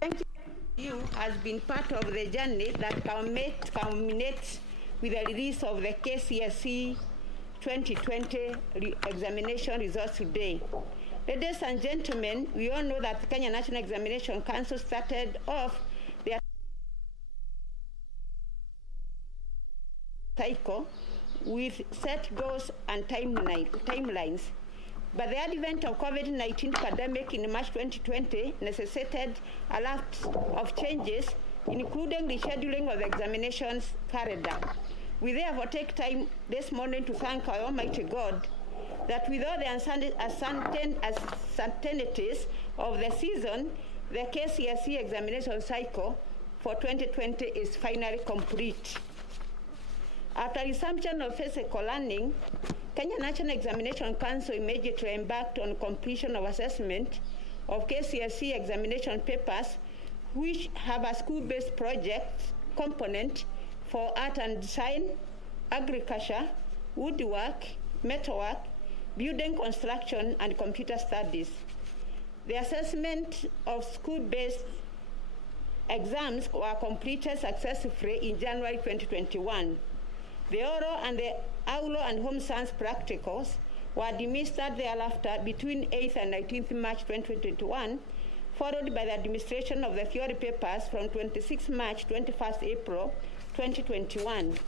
Thank you has been part of the journey that culminates with the release of the KCSE 2020 examination results today. Ladies and gentlemen, we all know that the Kenya National Examination Council started off their cycle with set goals and timelines. But the advent of COVID-19 pandemic in March 2020 necessitated a lot of changes, including the scheduling of the examinations calendar. We therefore take time this morning to thank our Almighty God that with all the uncertainties of the season, the KCSE examination cycle for 2020 is finally complete. After resumption of physical learning, Kenya National Examination Council immediately embarked on completion of assessment of KCSE examination papers, which have a school-based project component for art and design, agriculture, woodwork, metalwork, building construction, and computer studies. The assessment of school-based exams were completed successfully in January 2021. The oral and the aulo and home science practicals were administered thereafter between 8th and 19th March 2021, followed by the administration of the theory papers from 26 March to 21st April 2021.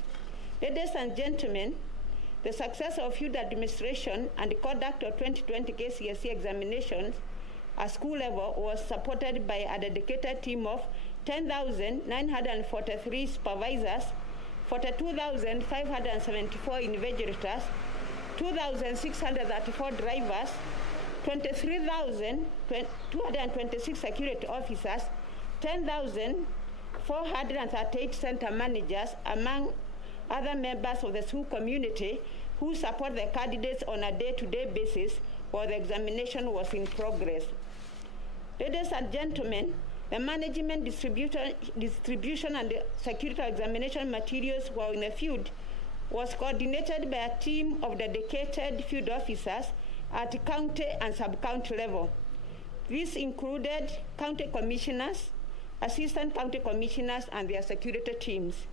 Ladies and gentlemen, the success of field administration and the conduct of 2020 KCSE examinations at school level was supported by a dedicated team of 10,943 supervisors, 42,574 invigilators, 2,634 drivers, 23,226 security officers, 10,438 center managers, among other members of the school community who support the candidates on a day-to-day basis while the examination was in progress. Ladies and gentlemen, the management, distribution and the security examination materials while in the field was coordinated by a team of dedicated field officers at county and sub-county level. This included county commissioners, assistant county commissioners, and their security teams,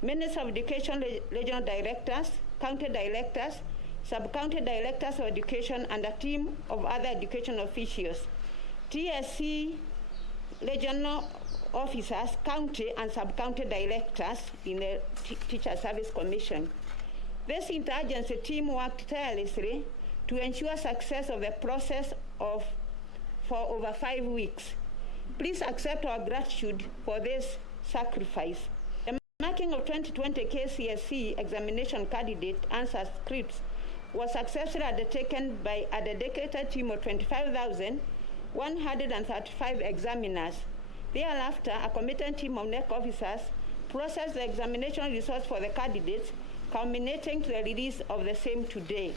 Minister of Education regional directors, county directors, sub-county directors of education, and a team of other education officials, TSC regional officers, county and sub-county directors in the Teacher Service Commission. This interagency team worked tirelessly to ensure success of the process for over 5 weeks. Please accept our gratitude for this sacrifice. The marking of 2020 KCSE examination candidate answer scripts was successfully undertaken by a dedicated team of 25,135 examiners. Thereafter, a committed team of NEC officers processed the examination results for the candidates, culminating to the release of the same today.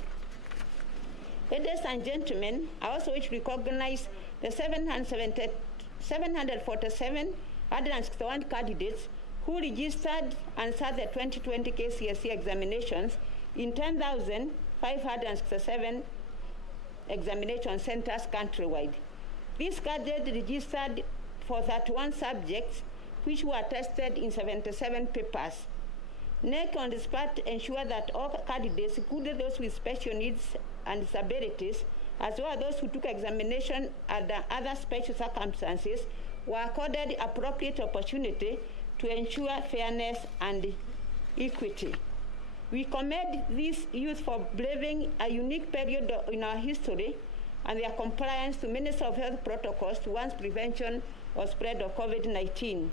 Ladies and gentlemen, I also wish to recognize the 747,161 candidates who registered and sat the 2020 KCSE examinations in 10,567 examination centers countrywide. These candidates registered for 31 subjects, which were tested in 77 papers. NEC on the spot ensured that all candidates, including those with special needs and disabilities, as well as those who took examination under other special circumstances, were accorded appropriate opportunity to ensure fairness and equity. We commend these youth for braving a unique period in our history and their compliance to Minister of Health protocols towards prevention or spread of COVID-19.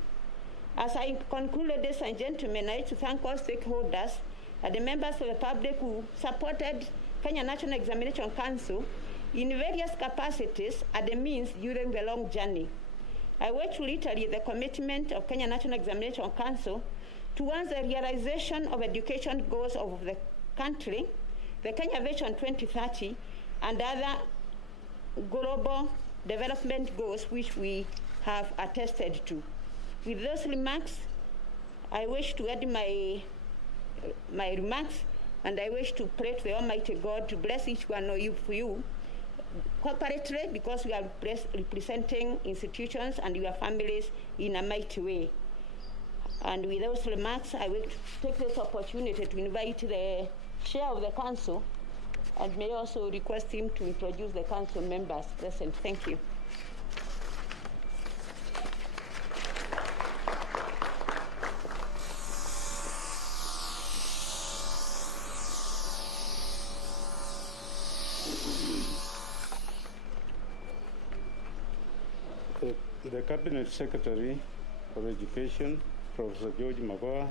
As I conclude, ladies and gentlemen, I wish to thank all stakeholders and the members of the public who supported Kenya National Examination Council in various capacities and the means during the long journey. I wish to reiterate the commitment of Kenya National Examination Council towards the realization of education goals of the country, the Kenya Vision 2030, and other global development goals which we have attested to. With those remarks, I wish to end my remarks, and I wish to pray to the Almighty God to bless each one of you corporately because we are representing institutions and your families in a mighty way. And with those remarks, I will take this opportunity to invite the chair of the council, and may also request him to introduce the council members present. Thank you. The Cabinet Secretary for Education, Professor George Magoha,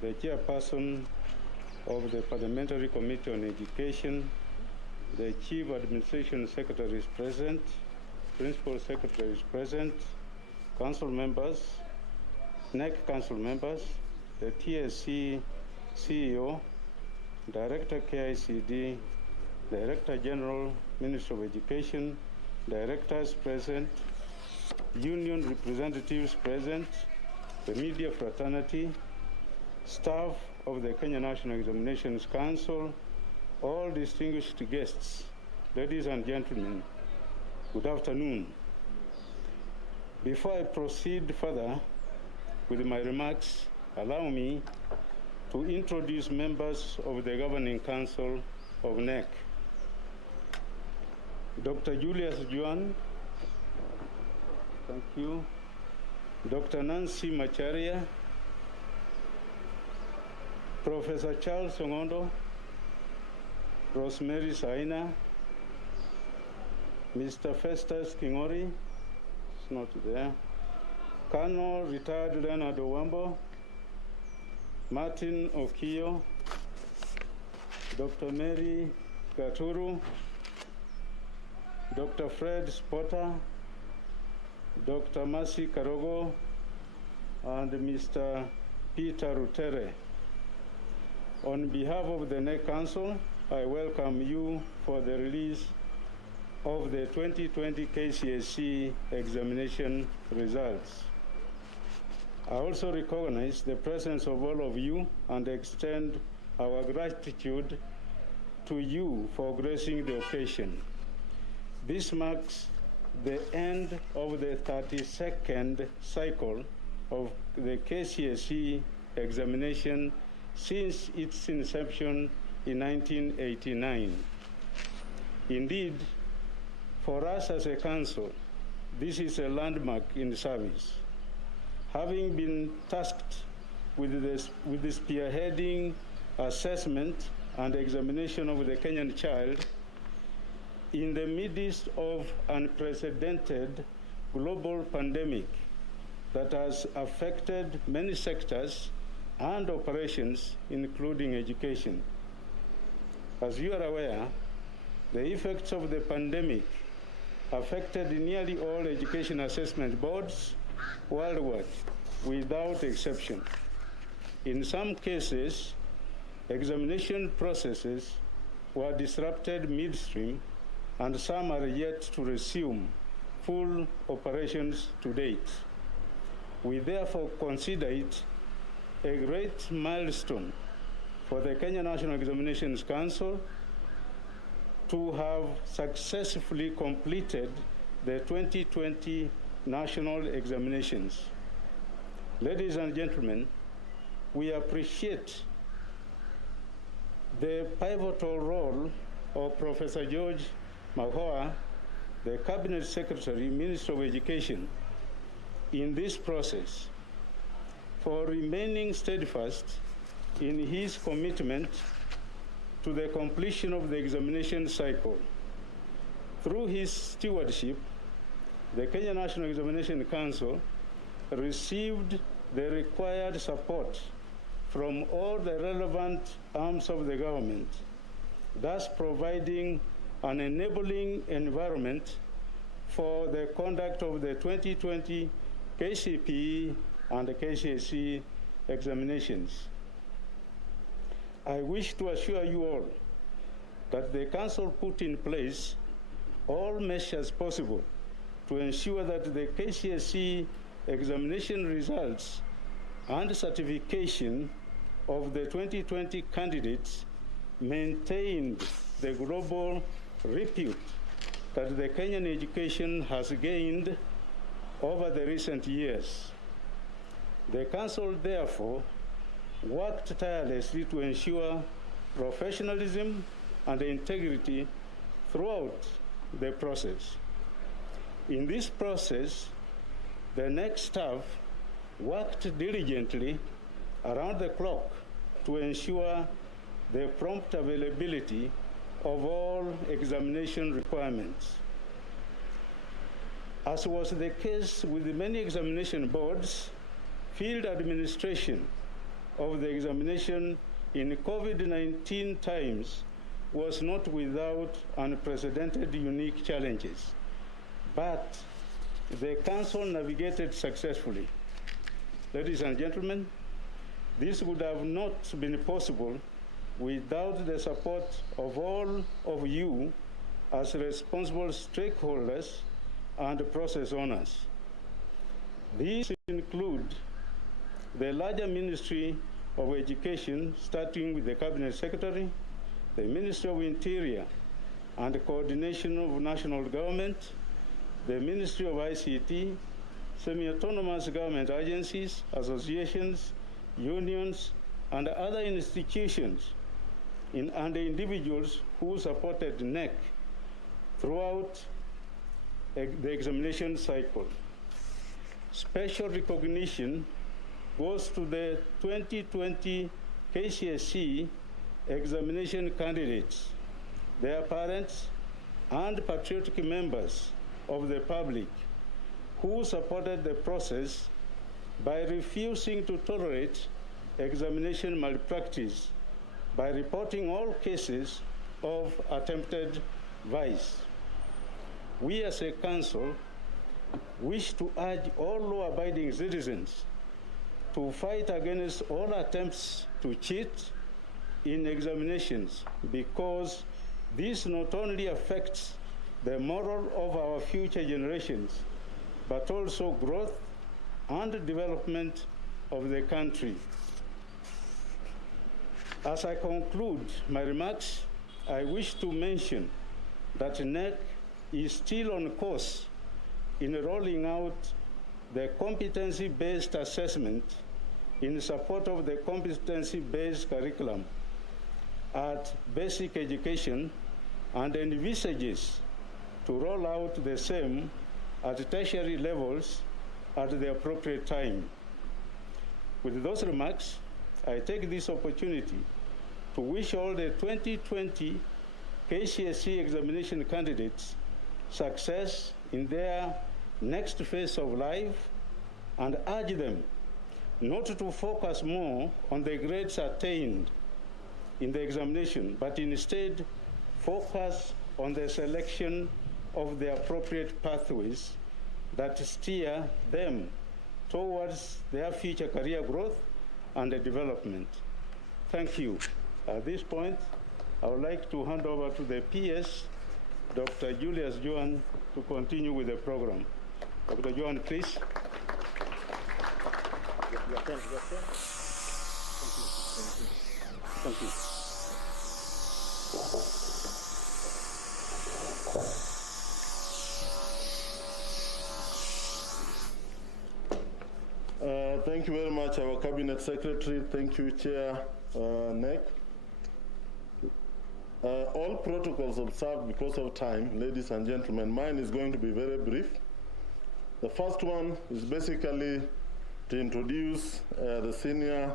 the Chairperson of the Parliamentary Committee on Education, the Chief Administration Secretary is present, Principal Secretary is present, Council members, NEC Council members, the TSC CEO, Director KICD, Director General, Minister of Education, Directors present, union representatives present, the media fraternity, staff of the Kenya National Examinations Council, all distinguished guests, ladies and gentlemen, good afternoon. Before I proceed further with my remarks, allow me to introduce members of the Governing Council of NEC. Dr. Julius Juan, thank you. Dr. Nancy Macharia, Professor Charles Ongondo, Rosemary Saina, Mr. Festus Kingori, it's not there, Colonel Retired Leonard Owambo, Martin Okio, Dr. Mary Gaturu, Dr. Fred Spotter, Dr. Mercy Karogo, and Mr. Peter Rutere. On behalf of the NEC Council, I welcome you for the release of the 2020 KCSE examination results. I also recognize the presence of all of you and extend our gratitude to you for gracing the occasion. This marks the end of the 32nd cycle of the KCSE examination since its inception in 1989. Indeed, for us as a council, this is a landmark in service. Having been tasked with the spearheading assessment and examination of the Kenyan child in the midst of unprecedented global pandemic that has affected many sectors and operations, including education. As you are aware, the effects of the pandemic affected nearly all education assessment boards worldwide, without exception. In some cases, examination processes were disrupted midstream, and some are yet to resume full operations to date. We therefore consider it a great milestone for the Kenya National Examinations Council to have successfully completed the 2020 national examinations. Ladies and gentlemen, we appreciate the pivotal role of Professor George Magoha, the Cabinet Secretary, Minister of Education, in this process, for remaining steadfast in his commitment to the completion of the examination cycle. Through his stewardship, the Kenya National Examination Council received the required support from all the relevant arms of the government, thus providing an enabling environment for the conduct of the 2020 KCPE and the KCSE examinations. I wish to assure you all that the Council put in place all measures possible to ensure that the KCSE examination results and certification of the 2020 candidates maintained the global repute that the Kenyan education has gained over the recent years. The Council, therefore, worked tirelessly to ensure professionalism and integrity throughout the process. In this process, the NEC staff worked diligently around the clock to ensure the prompt availability of all examination requirements. As was the case with many examination boards, field administration of the examination in COVID-19 times was not without unprecedented unique challenges, but the Council navigated successfully. Ladies and gentlemen, this would have not been possible without the support of all of you as responsible stakeholders and process owners. These include the larger Ministry of Education, starting with the Cabinet Secretary, the Ministry of Interior and Coordination of National Government, the Ministry of ICT, semi-autonomous government agencies, associations, unions, and other institutions and individuals who supported NEC throughout the examination cycle. Special recognition goes to the 2020 KCSE examination candidates, their parents, and patriotic members of the public who supported the process by refusing to tolerate examination malpractice by reporting all cases of attempted vice. We as a council wish to urge all law-abiding citizens to fight against all attempts to cheat in examinations, because this not only affects the moral of our future generations, but also growth and development of the country. As I conclude my remarks, I wish to mention that NEC is still on course in rolling out the competency-based assessment in support of the competency-based curriculum at basic education, and envisages to roll out the same at tertiary levels at the appropriate time. With those remarks, I take this opportunity to wish all the 2020 KCSE examination candidates success in their next phase of life, and urge them not to focus more on the grades attained in the examination, but instead focus on the selection of the appropriate pathways that steer them towards their future career growth and development. Thank you. At this point, I would like to hand over to the PS, Dr. Julius Joan, to continue with the program. Dr. Joan, please. Thank you. Thank you very much, our Cabinet Secretary. Thank you, Chair NEC. All protocols observed because of time, ladies and gentlemen. Mine is going to be very brief. The first one is basically to introduce the senior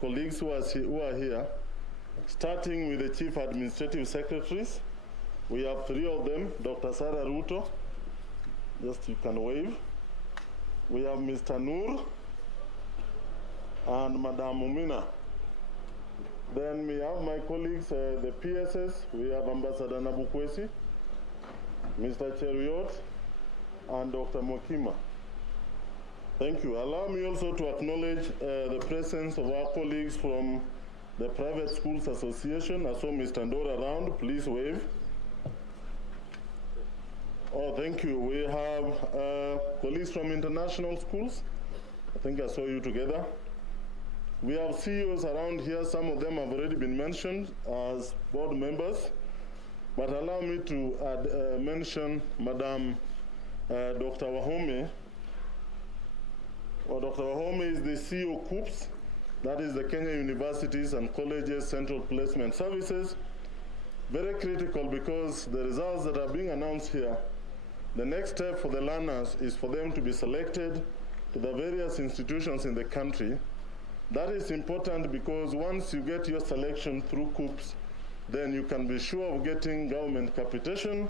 colleagues who are here, starting with the Chief Administrative Secretaries. We have three of them. Dr. Sarah Ruto, just you can wave. We have Mr. Noor and Madam Mumina. Then we have my colleagues, the PSS. We have Ambassador Nabukwesi, Mr. Cheruiyot, and Dr. Mokima. Thank you. Allow me also to acknowledge the presence of our colleagues from the Private Schools Association. I saw Mr. Ndora around. Please wave. Oh, thank you. We have colleagues from international schools. I think I saw you together. We have CEOs around here. Some of them have already been mentioned as board members. but allow me to mention Madam Dr. Wahome. Dr. Wahome is the CEO KUPS, that is the Kenya Universities and Colleges Central Placement Services. Very critical because the results that are being announced here, the next step for the learners is for them to be selected to the various institutions in the country. That is important because once you get your selection through KUPS, then you can be sure of getting government capitation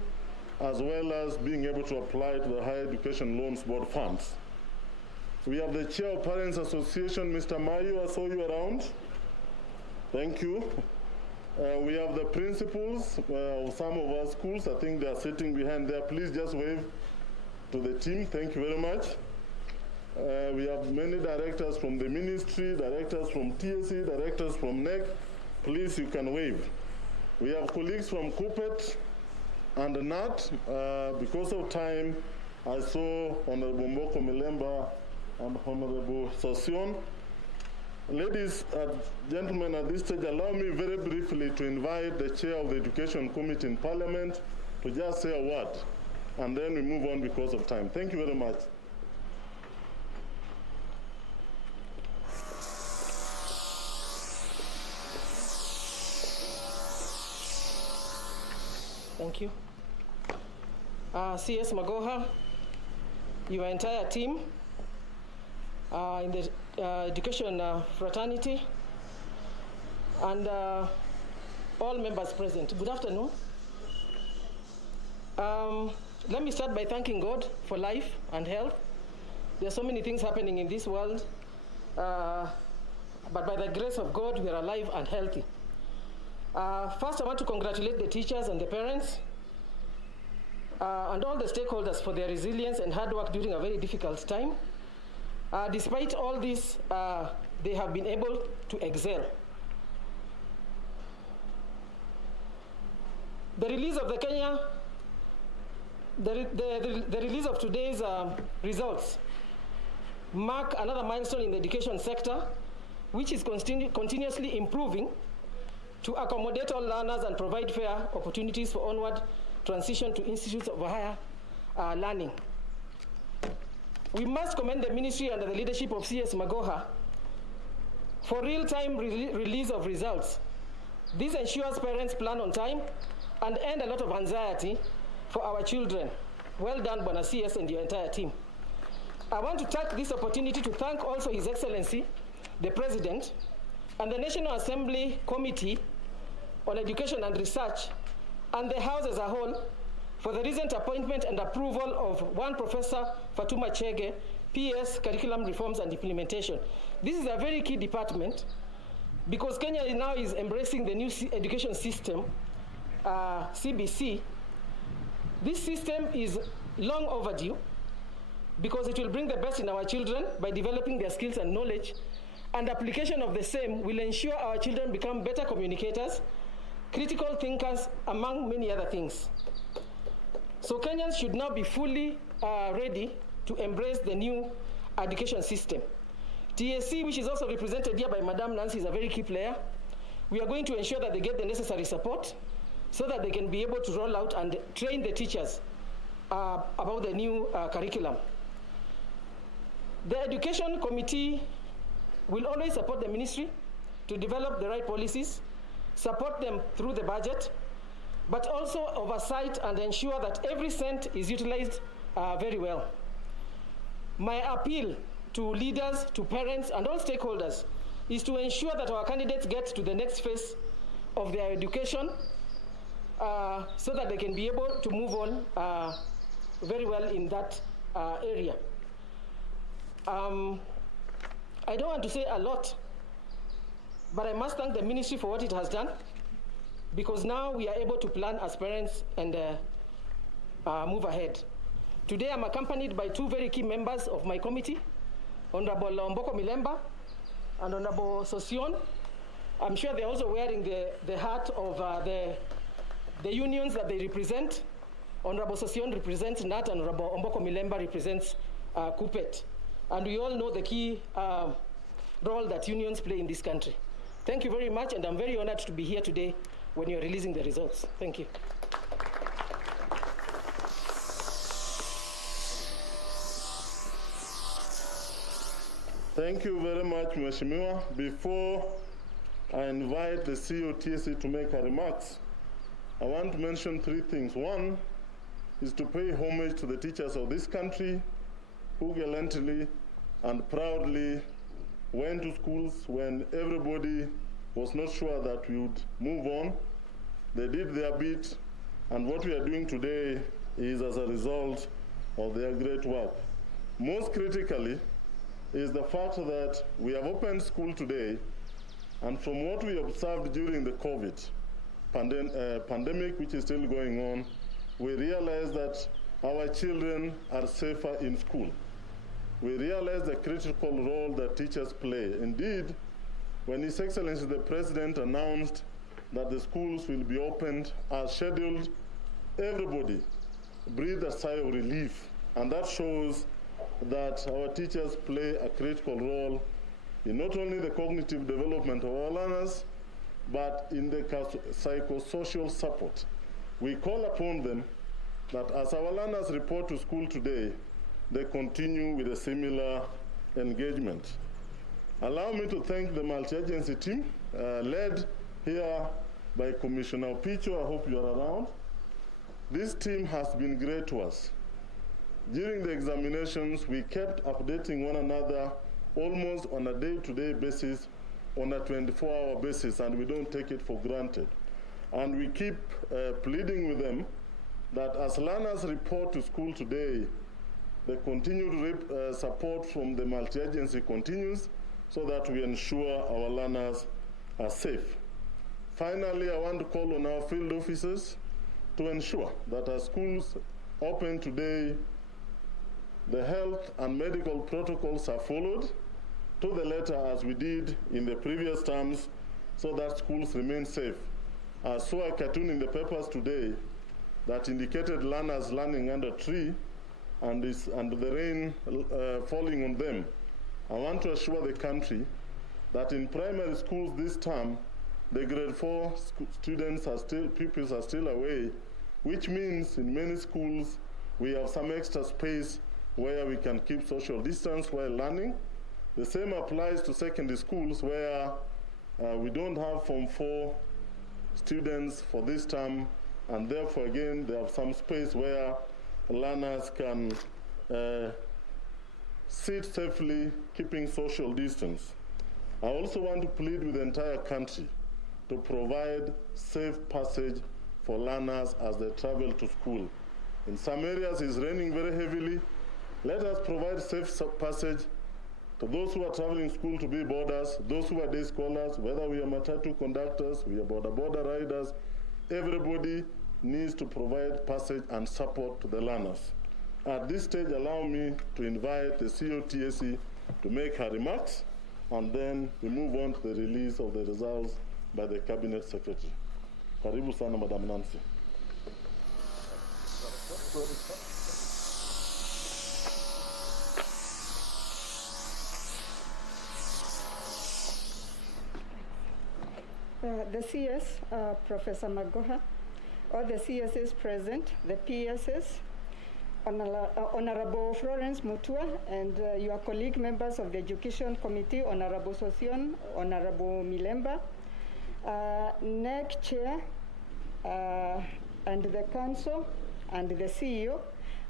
as well as being able to apply to the Higher Education Loans Board funds. We have the Chair of Parents Association, Mr. Mayu. I saw you around. Thank you. We have the principals of some of our schools. I think they are sitting behind there. Please just wave to the team. Thank you very much. We have many directors from the ministry, directors from TSE, directors from NEC. Please, you can wave. We have colleagues from KUPET and NAT. Because of time, I saw Honorable Mboko Milemba and Honorable Sosion. Ladies and gentlemen, at this stage, allow me very briefly to invite the Chair of the Education Committee in Parliament to just say a word, and then we move on because of time. Thank you very much. Thank you. CS Magoha, your entire team, in the education fraternity, and all members present. Good afternoon. Let me start by thanking God for life and health. There are so many things happening in this world, but by the grace of God, we are alive and healthy. First, I want to congratulate the teachers and the parents and all the stakeholders for their resilience and hard work during a very difficult time. Despite all this, they have been able to excel. The release of the release of today's results mark another milestone in the education sector, which is continuously improving to accommodate all learners and provide fair opportunities for onward transition to institutes of higher learning. We must commend the ministry under the leadership of CS Magoha for real-time release of results. This ensures parents plan on time and end a lot of anxiety for our children. Well done, Bwana CS and your entire team. I want to take this opportunity to thank also His Excellency, the President, and the National Assembly Committee on Education and Research, and the House as a whole, for the recent appointment and approval of one Professor Fatuma Chege, PS, Curriculum Reforms and Implementation. This is a very key department because Kenya now is embracing the new education system, CBC. This system is long overdue because it will bring the best in our children by developing their skills and knowledge, and application of the same will ensure our children become better communicators, critical thinkers, among many other things. So Kenyans should now be fully ready to embrace the new education system. TSE, which is also represented here by Madam Nancy, is a very key player. We are going to ensure that they get the necessary support so that they can be able to roll out and train the teachers about the new curriculum. The Education Committee will always support the ministry to develop the right policies, support them through the budget, but also oversight and ensure that every cent is utilized very well. My appeal to leaders, to parents, and all stakeholders is to ensure that our candidates get to the next phase of their education so that they can be able to move on very well in that area. I don't want to say a lot, but I must thank the ministry for what it has done, because now we are able to plan as parents and move ahead. Today I'm accompanied by two very key members of my committee, Honorable Mboko Milemba and Honorable Sosion. I'm sure they're also wearing the hat of the unions that they represent. Honorable Sosion represents NAT and Honorable Mboko Milemba represents KUPET. And we all know the key role that unions play in this country. Thank you very much, and I'm very honored to be here today when you're releasing the results. Thank you. Thank you very much, Mheshimiwa. Before I invite the CEO TSE to make her remarks, I want to mention three things. One is to pay homage to the teachers of this country who gallantly and proudly went to schools when everybody was not sure that we would move on. They did their bit, and what we are doing today is as a result of their great work. Most critically is the fact that we have opened school today, and from what we observed during the COVID pandemic, which is still going on, we realize that our children are safer in school. We realize the critical role that teachers play. Indeed, when His Excellency the President announced that the schools will be opened as scheduled, everybody breathed a sigh of relief. And that shows that our teachers play a critical role in not only the cognitive development of our learners, but in the psychosocial support. We call upon them that as our learners report to school today, they continue with a similar engagement. Allow me to thank the multi-agency team, led here by Commissioner Picho. I hope you are around. This team has been great to us. During the examinations, we kept updating one another almost on a day-to-day basis, on a 24-hour basis, and we don't take it for granted. And we keep pleading with them that as learners report to school today, the continued support from the multi-agency continues so that we ensure our learners are safe. Finally, I want to call on our field officers to ensure that our schools open today, the health and medical protocols are followed to the letter as we did in the previous terms so that schools remain safe. I saw a cartoon in the papers today that indicated learners learning under a tree and the rain falling on them. I want to assure the country that in primary schools this term, the grade 4 pupils are still away, which means in many schools we have some extra space where we can keep social distance while learning. The same applies to secondary schools where we don't have Form 4 students for this term, and therefore again they have some space where learners can sit safely, keeping social distance. I also want to plead with the entire country to provide safe passage for learners as they travel to school. In some areas it's raining very heavily. Let us provide safe passage to those who are traveling school to be boarders, those who are day scholars, whether we are matatu conductors, we are border riders, everybody needs to provide passage and support to the learners. At this stage, allow me to invite the CEO TSE to make her remarks, and then we move on to the release of the results by the Cabinet Secretary. Karibu sana, Madam Nancy. The CS, Professor Magoha, all the CSs present, the PSs, Honorable Florence Mutua, and your colleague members of the Education Committee, Honorable Sosion, Honorable Milemba, NEC Chair, and the Council, and the CEO,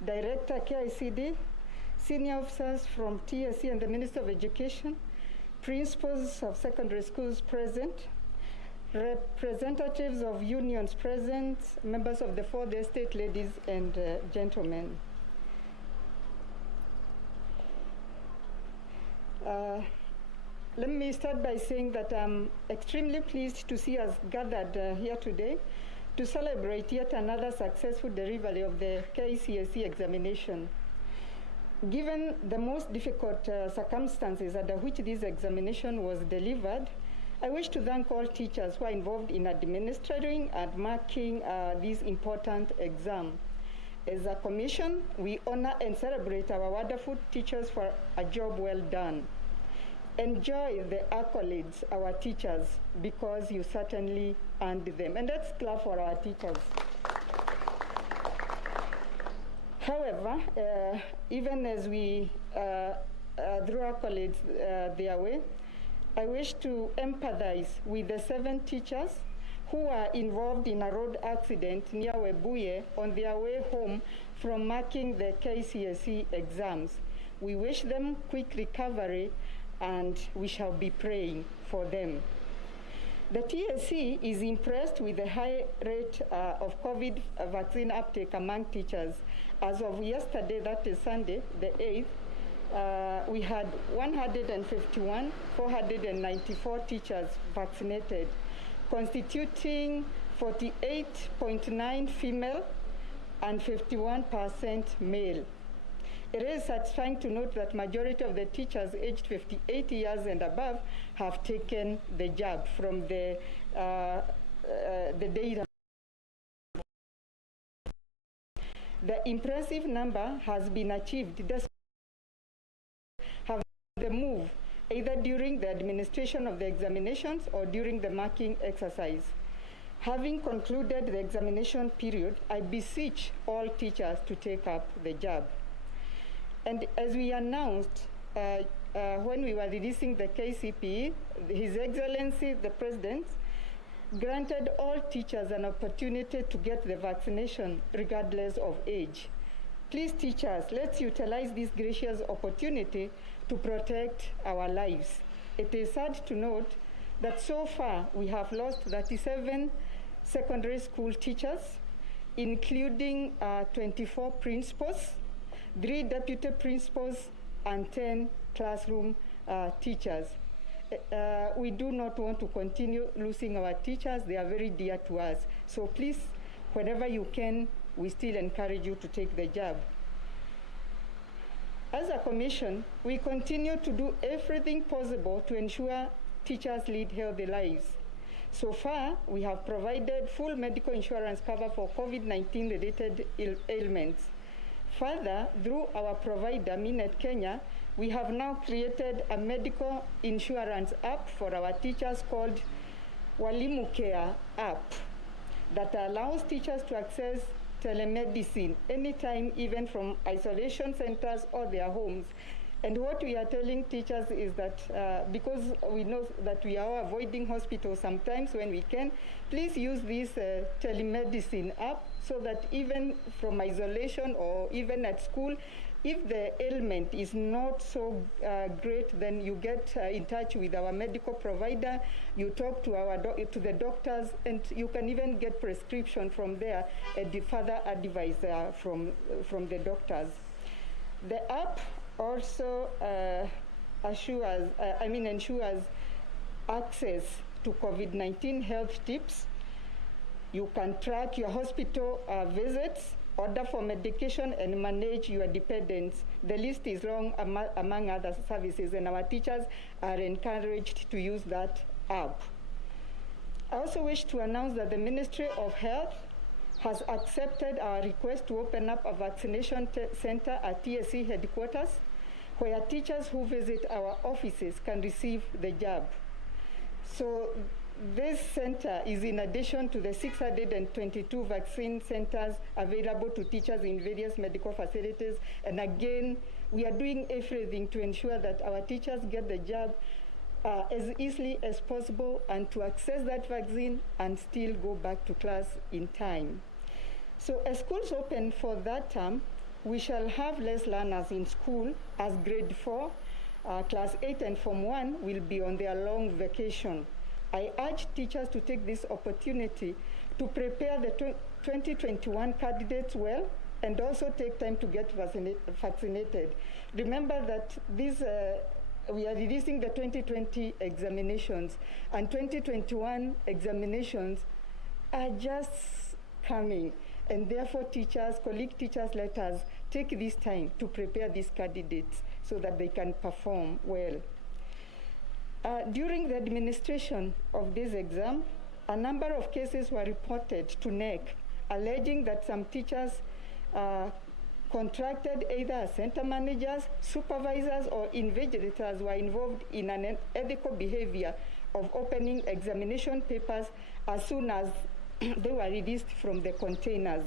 Director KICD, senior officers from TSE and the Minister of Education, principals of secondary schools present, representatives of unions present, members of the Fourth Estate, ladies and gentlemen. Let me start by saying that I'm extremely pleased to see us gathered here today to celebrate yet another successful delivery of the KCSE examination. Given the most difficult circumstances under which this examination was delivered, I wish to thank all teachers who are involved in administering and marking this important exam. As a commission, we honor and celebrate our wonderful teachers for a job well done. Enjoy the accolades, our teachers, because you certainly earned them. And let's clap for our teachers. However, even as we through accolades their way, I wish to empathize with the 7 teachers who were involved in a road accident near Webuye on their way home from marking the KCSE exams. We wish them quick recovery, and we shall be praying for them. The TSC is impressed with the high rate of COVID vaccine uptake among teachers. As of yesterday, that is Sunday, the 8th, we had 151,494 teachers vaccinated, constituting 48.9% female and 51% male. It is satisfying to note that majority of the teachers aged 58 years and above have taken the jab from the data. The impressive number has been achieved despite the move either during the administration of the examinations or during the marking exercise. Having concluded the examination period, I beseech all teachers to take up the jab. And as we announced when we were releasing the KCPE, His Excellency, the President, granted all teachers an opportunity to get the vaccination regardless of age. Please, teachers, let's utilize this gracious opportunity to protect our lives. It is sad to note that so far we have lost 37 secondary school teachers, including 24 principals, 3 deputy principals, and 10 classroom teachers. We do not want to continue losing our teachers. They are very dear to us. So please, whenever you can, we still encourage you to take the jab. As a commission, we continue to do everything possible to ensure teachers lead healthy lives. So far, we have provided full medical insurance cover for COVID-19 related ailments. Further, through our provider, Minet Kenya, we have now created a medical insurance app for our teachers called Walimu Care app that allows teachers to access telemedicine anytime, even from isolation centers or their homes. And what we are telling teachers is that because we know that we are avoiding hospitals sometimes when we can, please use this telemedicine app so that even from isolation or even at school, if the ailment is not so great, then you get in touch with our medical provider, you talk to to the doctors, and you can even get prescription from there and further advice from the doctors. The app also ensures access to COVID-19 health tips. You can track your hospital visits, order for medication, and manage your dependents. The list is long among other services, and our teachers are encouraged to use that app. I also wish to announce that the Ministry of Health has accepted our request to open up a vaccination center at TSC headquarters, where teachers who visit our offices can receive the jab. So this center is in addition to the 622 vaccine centers available to teachers in various medical facilities. And again, we are doing everything to ensure that our teachers get the jab as easily as possible and to access that vaccine and still go back to class in time. So as schools open for that term, we shall have less learners in school as grade 4, class 8 and Form 1 will be on their long vacation. I urge teachers to take this opportunity to prepare the 2021 candidates well and also take time to get vaccinated. Remember that we are releasing the 2020 examinations, and 2021 examinations are just coming. And therefore, colleague teachers, let us take this time to prepare these candidates so that they can perform well. During the administration of this exam, a number of cases were reported to NEC, alleging that some teachers contracted either as center managers, supervisors, or invigilators were involved in an unethical behavior of opening examination papers as soon as they were released from the containers.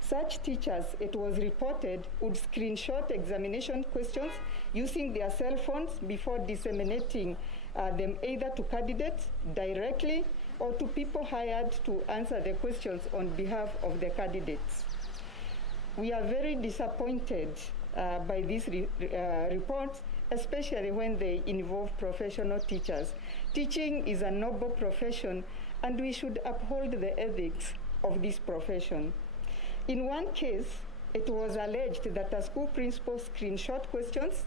Such teachers, it was reported, would screenshot examination questions using their cell phones before disseminating them either to candidates directly or to people hired to answer the questions on behalf of the candidates. We are very disappointed by these reports, especially when they involve professional teachers. Teaching is a noble profession, and we should uphold the ethics of this profession. In one case, it was alleged that a school principal screenshot questions,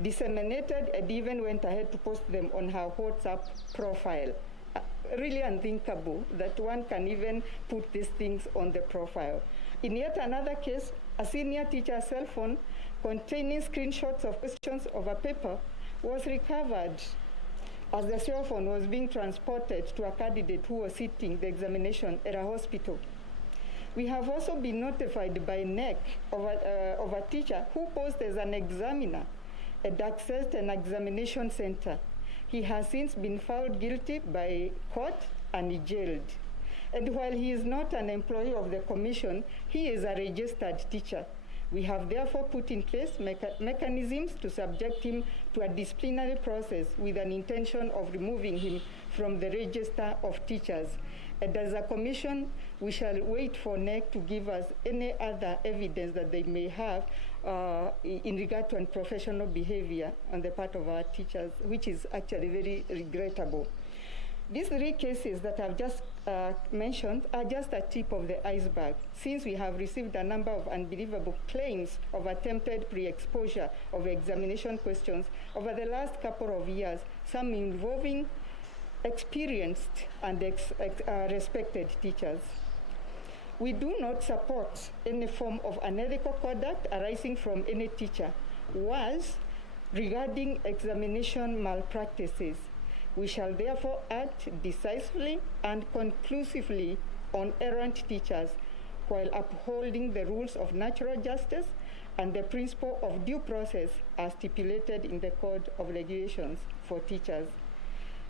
disseminated, and even went ahead to post them on her WhatsApp profile. Really unthinkable that one can even put these things on the profile. In yet another case, a senior teacher's cell phone containing screenshots of questions of a paper was recovered as the cell phone was being transported to a candidate who was sitting the examination at a hospital. We have also been notified by NEC of a teacher who posed as an examiner and accessed an examination center. He has since been found guilty by court and jailed. And while he is not an employee of the commission, he is a registered teacher. We have therefore put in place mechanisms to subject him to a disciplinary process with an intention of removing him from the register of teachers. And as a commission, we shall wait for NEC to give us any other evidence that they may have in regard to unprofessional behavior on the part of our teachers, which is actually very regrettable. These three cases that I've just mentioned are just a tip of the iceberg, since we have received a number of unbelievable claims of attempted pre-exposure of examination questions over the last couple of years, some involving experienced and respected teachers. We do not support any form of unethical conduct arising from any teacher. Whilst regarding examination malpractices, we shall therefore act decisively and conclusively on errant teachers while upholding the rules of natural justice and the principle of due process as stipulated in the Code of Regulations for Teachers.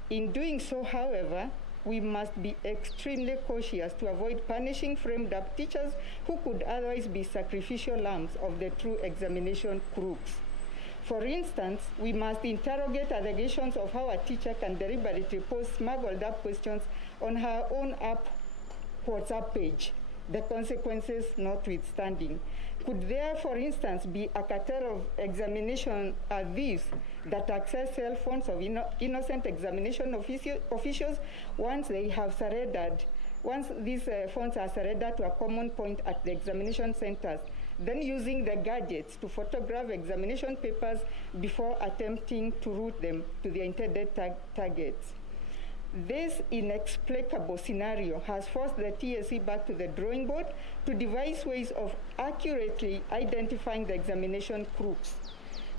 In doing so, however, we must be extremely cautious to avoid punishing framed-up teachers who could otherwise be sacrificial lambs of the true examination crooks. For instance, we must interrogate allegations of how a teacher can deliberately post smuggled-up questions on her own app WhatsApp page, the consequences notwithstanding. Could there, for instance, be a cartel of examination thieves that access cell phones of innocent examination officials once they have surrendered, once these phones are surrendered to a common point at the examination centers, then using the gadgets to photograph examination papers before attempting to route them to the intended targets? This inexplicable scenario has forced the TSE back to the drawing board to devise ways of accurately identifying the examination crooks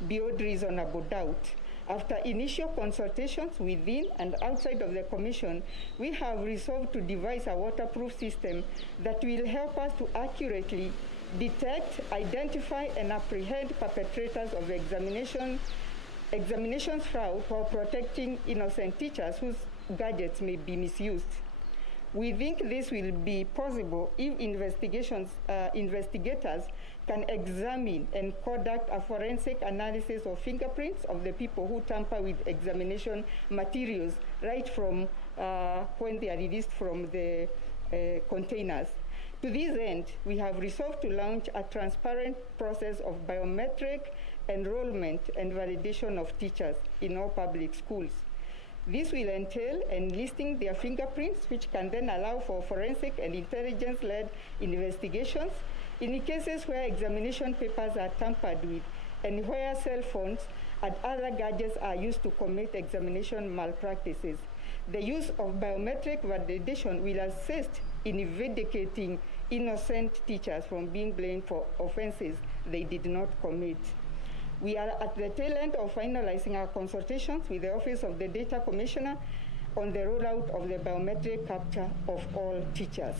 beyond reasonable doubt. After initial consultations within and outside of the Commission, we have resolved to devise a waterproof system that will help us to accurately detect, identify, and apprehend perpetrators of examinations fraud while protecting innocent teachers whose gadgets may be misused. We think this will be possible if investigators can examine and conduct a forensic analysis of fingerprints of the people who tamper with examination materials right from when they are released from the containers. To this end, we have resolved to launch a transparent process of biometric enrollment and validation of teachers in all public schools. This will entail enlisting their fingerprints, which can then allow for forensic and intelligence-led investigations in cases where examination papers are tampered with and where cell phones and other gadgets are used to commit examination malpractices. The use of biometric validation will assist in vindicating innocent teachers from being blamed for offenses they did not commit. We are at the tail end of finalizing our consultations with the Office of the Data Commissioner on the rollout of the biometric capture of all teachers.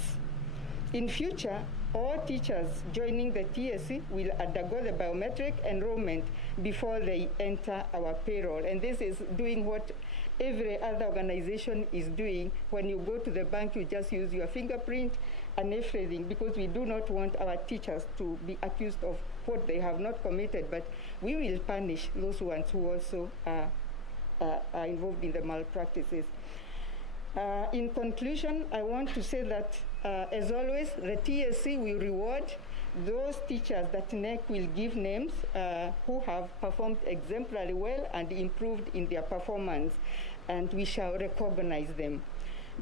In future, All teachers joining the TSC will undergo the biometric enrollment before they enter our payroll. And this is doing what every other organization is doing. When you go to the bank, you just use your fingerprint and everything, because we do not want our teachers to be accused of what they have not committed, but we will punish those ones who also are involved in the malpractices. In conclusion, I want to say that, as always, the TSC will reward those teachers that NEC will give names who have performed exemplary well and improved in their performance, and we shall recognize them.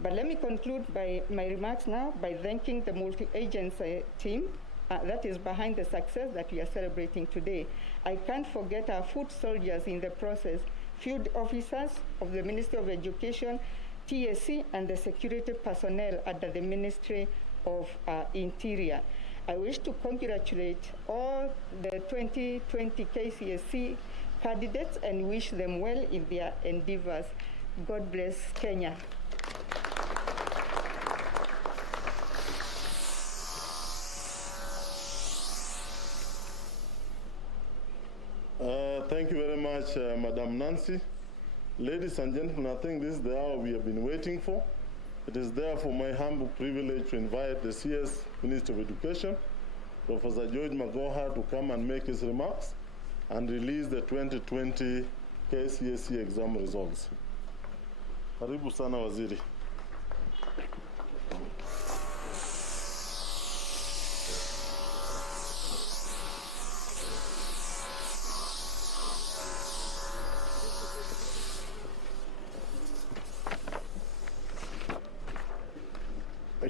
But let me conclude my remarks now by thanking the multi-agency team that is behind the success that we are celebrating today. I can't forget our foot soldiers in the process, field officers of the Ministry of Education, TSC, and the security personnel under the Ministry of Interior. I wish to congratulate all the 2020 KCSE candidates and wish them well in their endeavors. God bless Kenya. Thank you very much, Madam Nancy. Ladies and gentlemen, I think this is the hour we have been waiting for. It is therefore my humble privilege to invite the CS Minister of Education, Professor George Magoha, to come and make his remarks and release the 2020 KCSE exam results. Karibu sana waziri.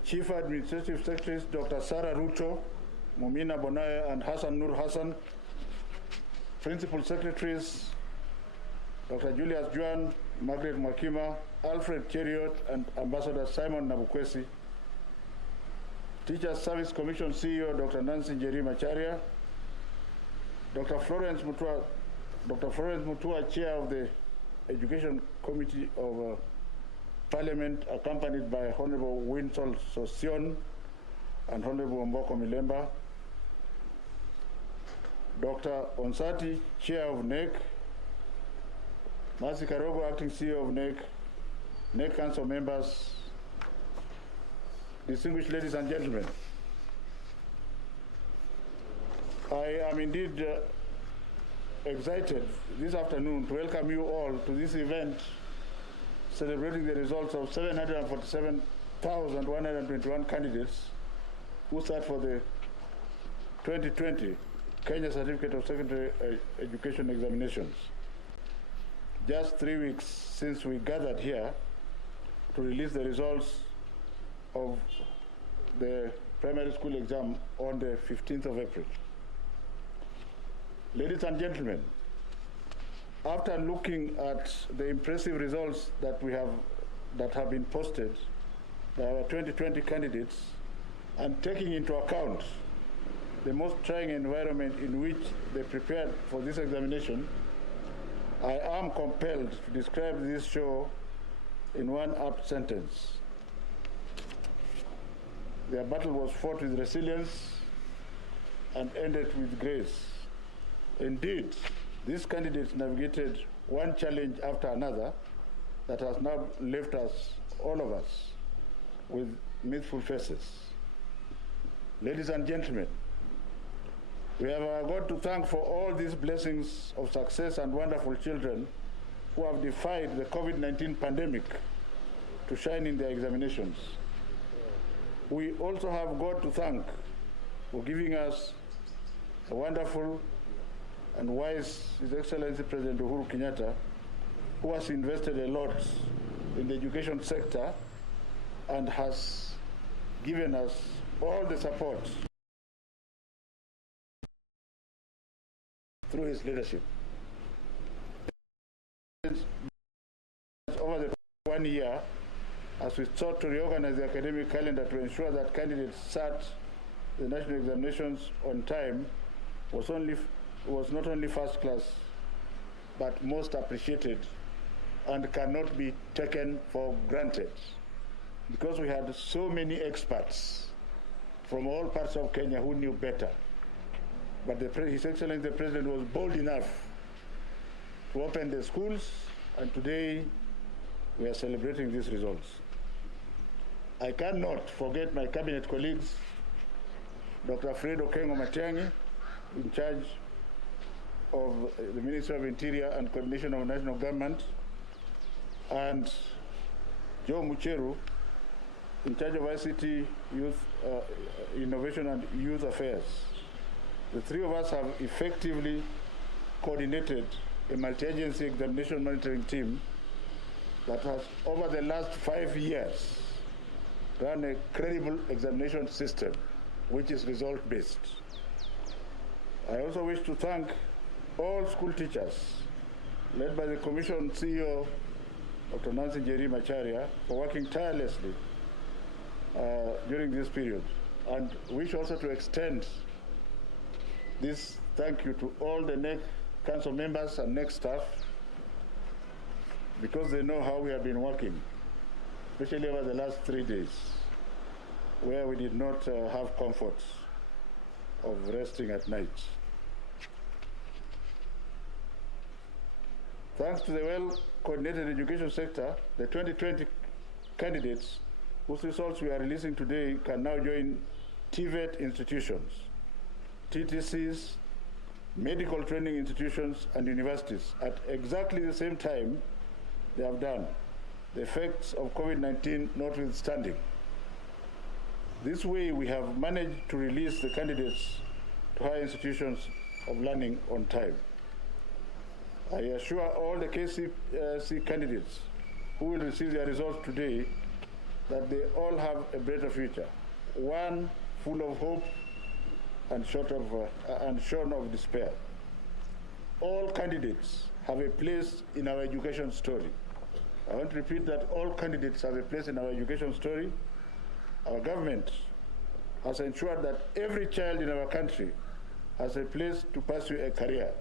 Chief Administrative Secretaries Dr. Sarah Ruto, Mumina Bonaya, and Hassan Nur Hassan, Principal Secretaries Dr. Julius Juan, Margaret Makima, Alfred Cheriot, and Ambassador Simon Nabukwesi, Teachers Service Commission CEO Dr. Nancy Njeri Macharia, Dr. Florence Mutua, Chair of the Education Committee of Parliament, accompanied by Honorable Winsol Sosion and Honorable Mboko Milemba, Dr. Onsati, Chair of NEC, Mercy Karogo, Acting CEO of NEC, NEC Council members, distinguished ladies and gentlemen, I am indeed excited this afternoon to welcome you all to this event celebrating the results of 747,121 candidates who sat for the 2020 Kenya Certificate of Secondary Education examinations. Just 3 weeks since we gathered here to release the results of the primary school exam on the 15th of April. Ladies and gentlemen, after looking at the impressive results that have been posted by our 2020 candidates and taking into account the most trying environment in which they prepared for this examination, I am compelled to describe this show in one apt sentence. Their battle was fought with resilience and ended with grace. Indeed, these candidates navigated one challenge after another that has now left us, all of us, with mirthful faces. Ladies and gentlemen, we have our God to thank for all these blessings of success and wonderful children who have defied the COVID-19 pandemic to shine in their examinations. We also have God to thank for giving us a wonderful and wise His Excellency President Uhuru Kenyatta, who has invested a lot in the education sector and has given us all the support through his leadership. Over the 1 year, as we sought to reorganize the academic calendar to ensure that candidates sat the national examinations on time, was not only first class, but most appreciated and cannot be taken for granted. Because we had so many experts from all parts of Kenya who knew better. But His Excellency the President was bold enough to open the schools, and today we are celebrating these results. I cannot forget my cabinet colleagues, Dr. Fred Okengo Matiang'i, in charge of the Ministry of Interior and Coordination of National Government, and Joe Mucheru, in charge of ICT, Youth Innovation and Youth Affairs. The three of us have effectively coordinated a multi-agency examination monitoring team that has, over the last 5 years, run a credible examination system, which is result-based. I also wish to thank all school teachers, led by the Commission CEO, Dr. Nancy Njeri Macharia, for working tirelessly during this period, and wish also to extend this thank you to all the NEC council members and NEC staff, because they know how we have been working, especially over the last 3 days, where we did not have comfort of resting at night. Thanks to the well-coordinated education sector, the 2020 candidates whose results we are releasing today can now join TVET institutions, TTCs, medical training institutions, and universities at exactly the same time they have done, the effects of COVID-19 notwithstanding. This way, we have managed to release the candidates to higher institutions of learning on time. I assure all the KCSE candidates who will receive their results today that they all have a better future, one full of hope and shorn of despair. All candidates have a place in our education story. I want to repeat that all candidates have a place in our education story. Our government has ensured that every child in our country has a place to pursue a career,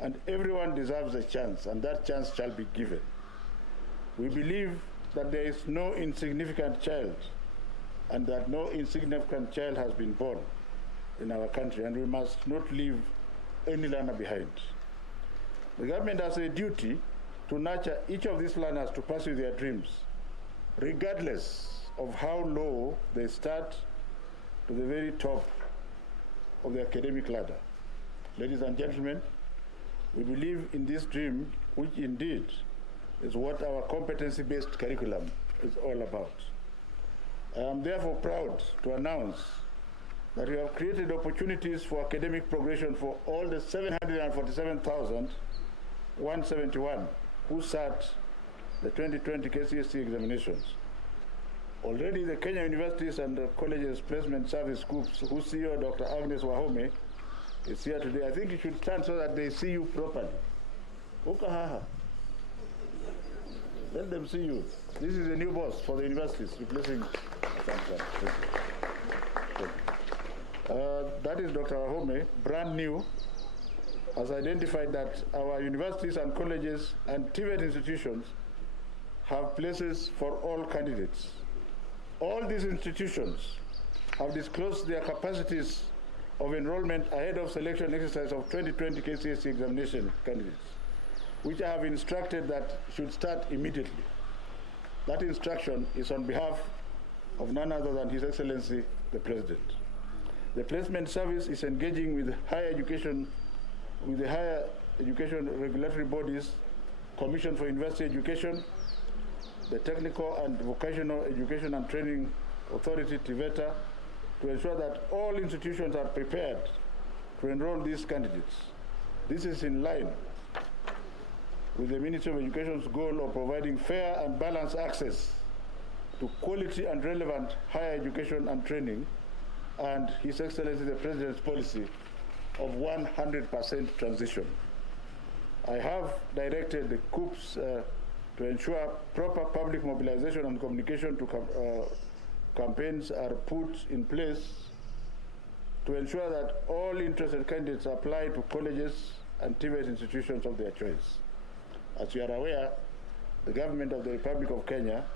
and everyone deserves a chance, and that chance shall be given. We believe that there is no insignificant child, and that no insignificant child has been born in our country, and we must not leave any learner behind. The government has a duty to nurture each of these learners to pursue their dreams, regardless of how low they start to the very top of the academic ladder. Ladies and gentlemen, we believe in this dream, which indeed is what our competency-based curriculum is all about. I am therefore proud to announce that we have created opportunities for academic progression for all the 747,171 who sat the 2020 KCSE examinations. Already the Kenya Universities and Colleges Placement Service Groups, whose CEO, Dr. Agnes Wahome, is here today. I think you should stand so that they see you properly. Okahaha. Let them see you. This is a new boss for the universities, replacing. That is Dr. Wahome, brand new, has identified that our universities and colleges and TVET institutions have places for all candidates. All these institutions have disclosed their capacities of enrollment ahead of selection exercise of 2020 KCSE examination candidates, which I have instructed that should start immediately. That instruction is on behalf of none other than His Excellency the President. The placement service is engaging with the higher education regulatory bodies, Commission for University Education, the Technical and Vocational Education and Training Authority, TVETA, to ensure that all institutions are prepared to enroll these candidates. This is in line with the Ministry of Education's goal of providing fair and balanced access to quality and relevant higher education and training, and His Excellency the President's policy of 100% transition. I have directed the COOPs to ensure proper public mobilization and communication to campaigns are put in place to ensure that all interested candidates apply to colleges and TVET institutions of their choice. As you are aware, the government of the Republic of Kenya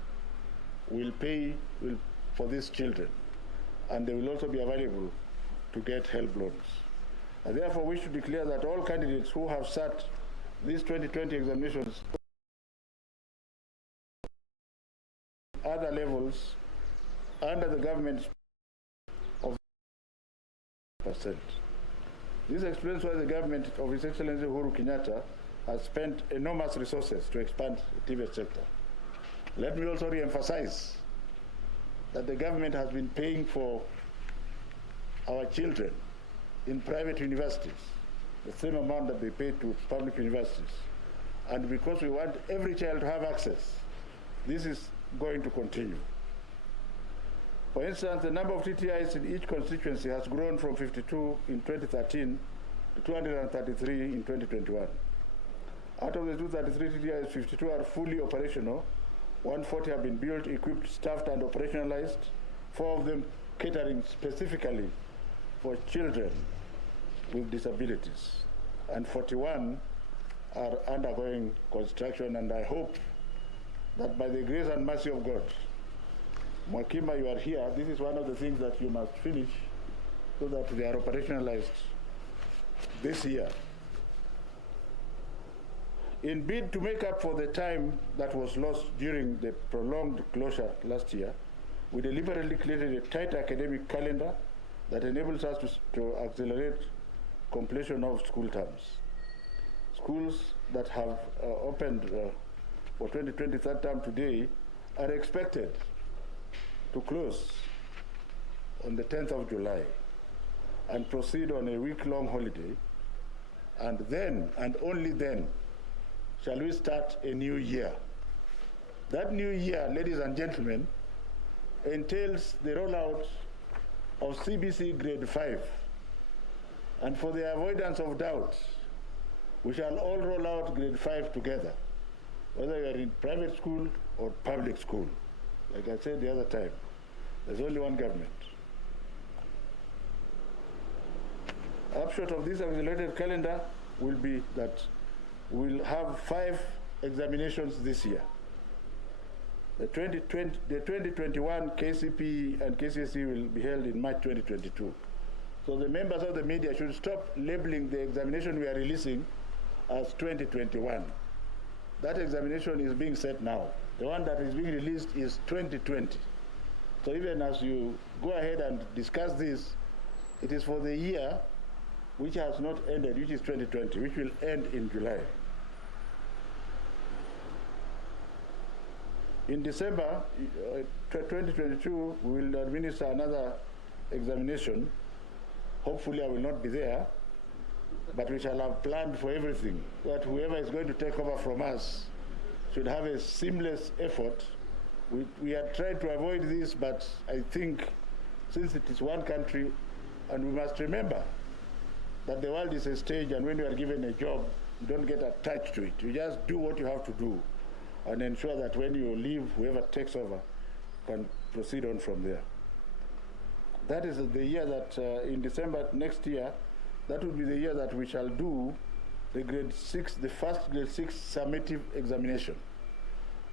will pay for these children. and they will also be available to get help loans. I therefore wish to declare that all candidates who have sat these 2020 examinations other levels under the government's of %. This explains why the government of His Excellency Uhuru Kenyatta has spent enormous resources to expand the TVET sector. Let me also re-emphasize that the government has been paying for our children in private universities the same amount that they pay to public universities. And because we want every child to have access, this is going to continue. For instance, the number of TTIs in each constituency has grown from 52 in 2013 to 233 in 2021. Out of the 233 TTIs, 52 are fully operational, 140 have been built, equipped, staffed, and operationalized, 4 of them catering specifically for children with disabilities, and 41 are undergoing construction, and I hope that by the grace and mercy of God, Mwakima, you are here, this is one of the things that you must finish so that they are operationalized this year. In bid to make up for the time that was lost during the prolonged closure last year, we deliberately created a tight academic calendar that enables us to accelerate completion of school terms. Schools that have opened for 2020 third term today are expected to close on the 10th of July and proceed on a week-long holiday, and then, and only then, shall we start a new year. That new year, ladies and gentlemen, entails the rollout of CBC Grade 5. And for the avoidance of doubt, we shall all roll out Grade 5 together, whether you are in private school or public school. Like I said the other time, there's only one government. Upshot of this accelerated calendar will be that we'll have 5 examinations this year. The 2021 KCPE and KCSE will be held in March 2022. So the members of the media should stop labeling the examination we are releasing as 2021. That examination is being set now. The one that is being released is 2020. So even as you go ahead and discuss this, it is for the year which has not ended, which is 2020, which will end in July. In December 2022, we will administer another examination. Hopefully I will not be there, but we shall have planned for everything, so that whoever is going to take over from us should have a seamless effort. We are trying to avoid this, but I think since it is one country, and we must remember that the world is a stage, and when you are given a job, you don't get attached to it. You just do what you have to do and ensure that when you leave, whoever takes over can proceed on from there. That is the year that in December next year, that will be the year that we shall do the grade 6, the first grade 6 summative examination.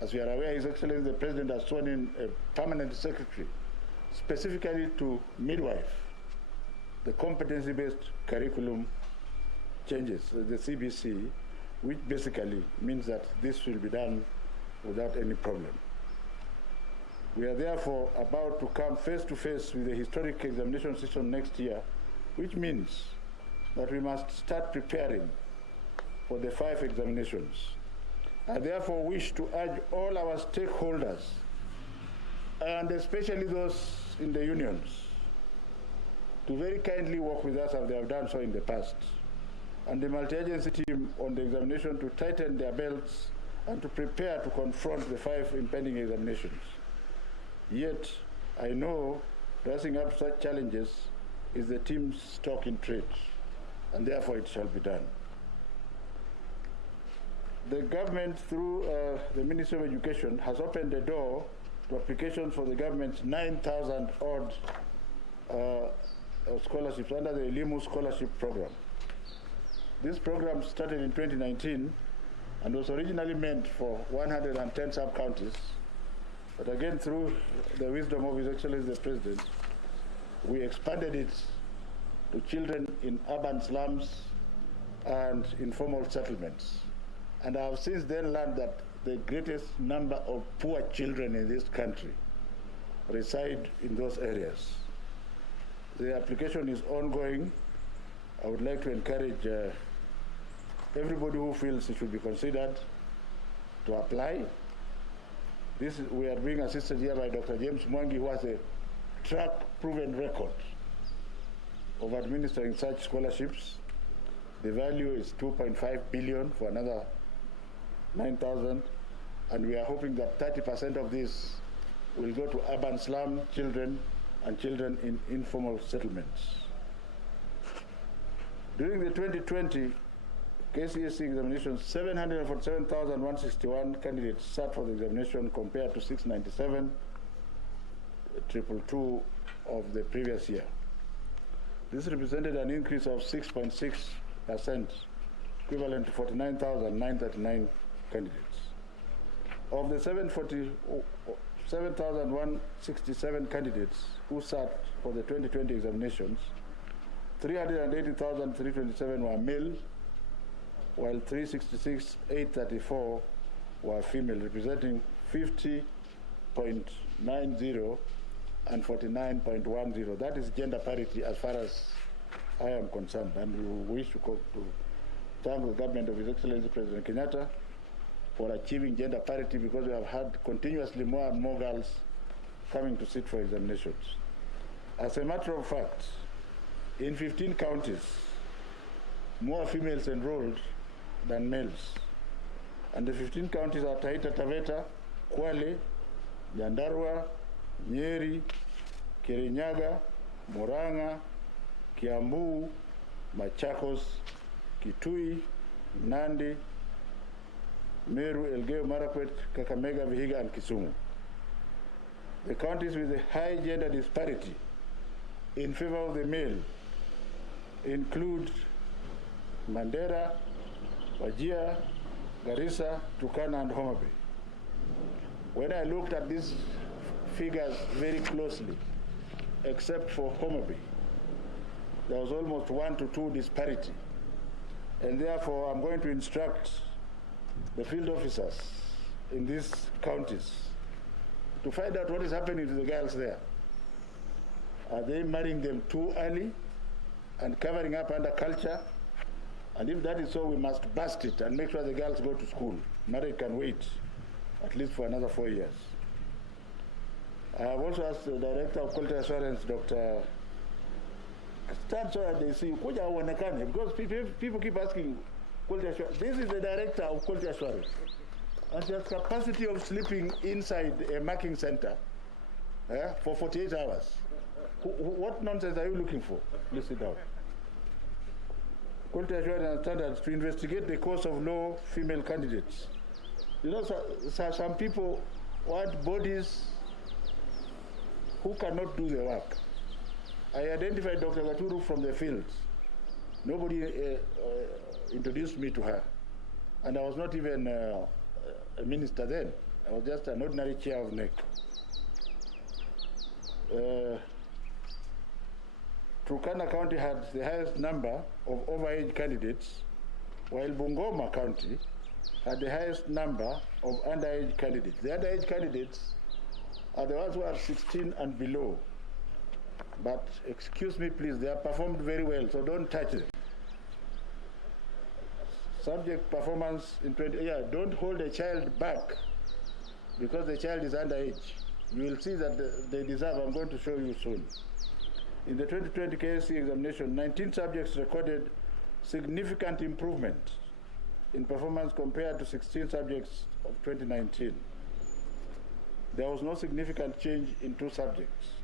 As we are aware, His Excellency the President has sworn in a permanent secretary specifically to midwife the competency-based curriculum changes, the CBC, which basically means that this will be done without any problem. We are therefore about to come face to face with the historic examination system next year, which means that we must start preparing for the 5 examinations. I therefore wish to urge all our stakeholders, and especially those in the unions, to very kindly work with us as they have done so in the past, and the multi-agency team on the examination to tighten their belts and to prepare to confront the 5 impending examinations. Yet, I know rising up such challenges is the team's stock in trade, and therefore it shall be done. The government, through the Ministry of Education, has opened the door to applications for the government's 9,000 odd scholarships under the Elimu Scholarship Program. This program started in 2019 and was originally meant for 110 sub-counties, but again, through the wisdom of His Excellency the President, we expanded it to children in urban slums and informal settlements. And I have since then learned that the greatest number of poor children in this country reside in those areas. The application is ongoing. I would like to encourage everybody who feels it should be considered to apply. We are being assisted here by Dr. James Mwangi, who has a track-proven record of administering such scholarships. The value is 2.5 billion for another 9,000, and we are hoping that 30% of this will go to urban slum children and children in informal settlements. During the 2020 KCSE examination, 747,161 candidates sat for the examination compared to 697,222 of the previous year. This represented an increase of 6.6%, equivalent to 49,939 candidates. Of the 7,167 candidates who sat for the 2020 examinations, 380,327 were male, while 366,834 were female, representing 50.90 and 49.10. That is gender parity as far as I am concerned. And we wish to thank the government of His Excellency President Kenyatta for achieving gender parity, because we have had continuously more and more girls coming to sit for examinations. As a matter of fact, in 15 counties, more females enrolled than males. And the 15 counties are Taita Taveta, Kwale, Nyandarua, Nyeri, Kirinyaga, Murang'a, Kiambu, Machakos, Kitui, Nandi, Meru, Elgeyo Marakwet, Kakamega, Vihiga, and Kisumu. The counties with a high gender disparity in favor of the male include Mandera, Wajir, Garissa, Turkana, and Homa Bay. When I looked at these figures very closely, except for Homa Bay, there was almost 1 to 2 disparity. And therefore, I'm going to instruct the field officers in these counties to find out what is happening to the girls there. Are they marrying them too early and covering up under culture? And if that is so, we must bust it and make sure the girls go to school. Marriage can wait at least for another 4 years. I have also asked the Director of Quality Assurance, Dr. Stand so that they see, because people keep asking quality assurance. This is the Director of Quality Assurance. And she has capacity of sleeping inside a marking center for 48 hours. What nonsense are you looking for? Please sit down. Quality assurance and standards to investigate the cause of low female candidates. You know, some people want bodies who cannot do the work. I identified Dr. Gaturu from the field. Nobody introduced me to her. And I was not even a minister then. I was just an ordinary chair of NEC. Turkana County had the highest number of overage candidates, while Bungoma County had the highest number of underage candidates. The underage candidates are the ones who are 16 and below. But excuse me, please, they have performed very well, so don't touch them. Subject performance in 20, don't hold a child back because the child is underage. You will see that they deserve, I'm going to show you soon. In the 2020 KCSE examination, 19 subjects recorded significant improvement in performance compared to 16 subjects of 2019. There was no significant change in 2 subjects.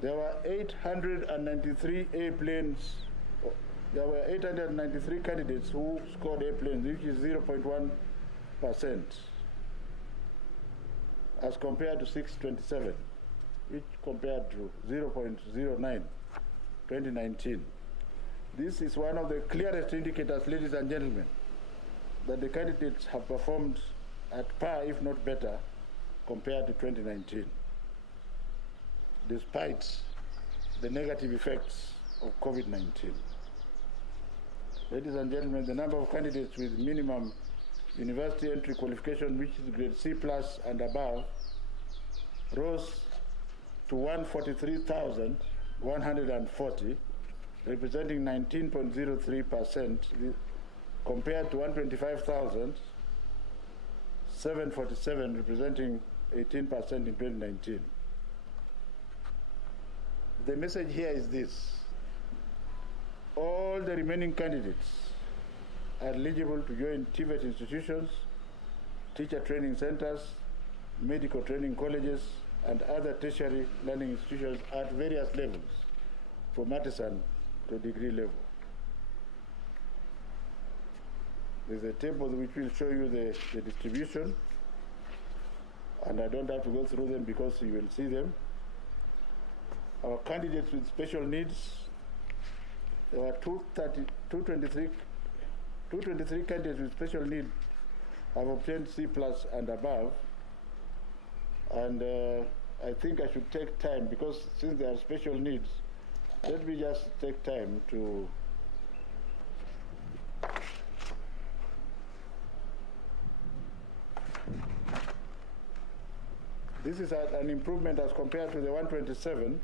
There were 893 A-planes. There were 893 candidates who scored A-planes, which is 0.1%, as compared to 627, which compared to 0.09, 2019. This is one of the clearest indicators, ladies and gentlemen, that the candidates have performed at par, if not better, compared to 2019, despite the negative effects of COVID-19. Ladies and gentlemen, the number of candidates with minimum university entry qualification, which is grade C+ and above, rose to 143,140, representing 19.03%, compared to 125,747, representing 18% in 2019. The message here is this: all the remaining candidates are eligible to join TVET institutions, teacher training centers, medical training colleges, and other tertiary learning institutions at various levels, from artisan to degree level. There's a table which will show you the distribution, and I don't have to go through them because you will see them. Our candidates with special needs, there were 223 candidates with special needs have obtained C+ and above, and I think I should take time, because since there are special needs, let me just take time to this is an improvement as compared to the 127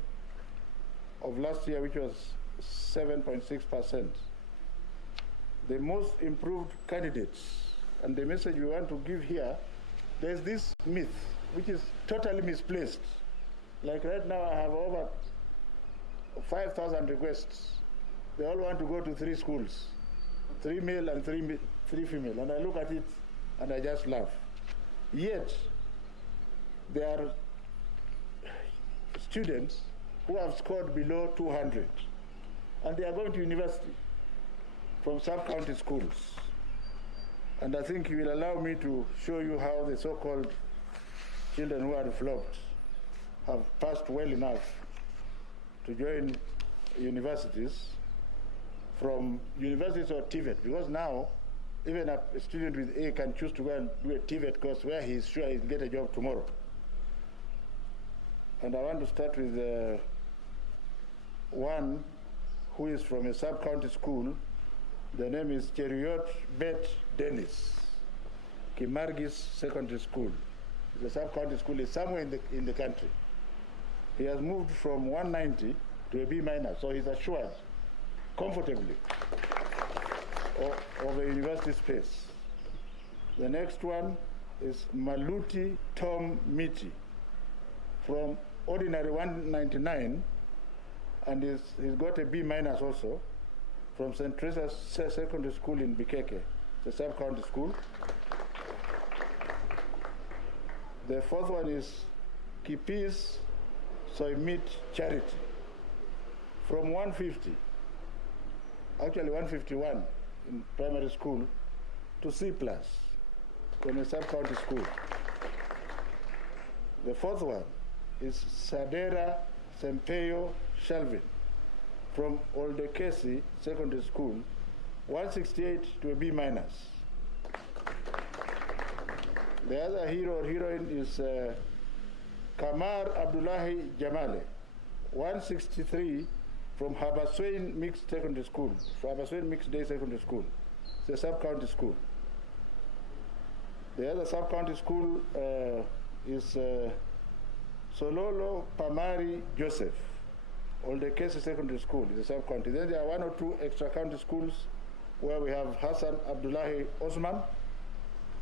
of last year, which was 7.6%. The most improved candidates, and the message we want to give here, there's this myth which is totally misplaced. Like right now, I have over 5,000 requests. They all want to go to 3 schools, 3 male and 3 female, and I look at it and I just laugh. Yet, there are students who have scored below 200, and they are going to university from sub-county schools. And I think you will allow me to show you how the so-called children who are flopped have passed well enough to join universities, from universities or TVET, because now even a student with A can choose to go and do a TVET course where he is sure he'll get a job tomorrow. And I want to start with one who is from a sub-county school. The name is Cheriot Bet Dennis, Kimargis Secondary School. The sub-county school is somewhere in the country. He has moved from 190 to a B-, so he's assured comfortably of a university space. The next one is Maluti Tom Miti, from ordinary 199, and he's got a B- also, from St. Teresa's Secondary School in Bikeke, the sub-county school. The fourth one is Kipis Soimit Charity, from 150, actually 151 in primary school, to C+, from a sub-county school. The fourth one is Sadera Sempeyo Shelvin, from Oldekesi Secondary School, 168 to a B-. The other hero or heroine is Kamar Abdullahi Jamale, 163, from Habaswein Mixed Secondary School, Habaswein Mixed Day Secondary School. It's a sub-county school. The other sub-county school is Sololo Pamari Joseph, Oldekesi Secondary School, is a sub-county. Then there are 1 or 2 extra-county schools where we have Hassan Abdullahi Osman,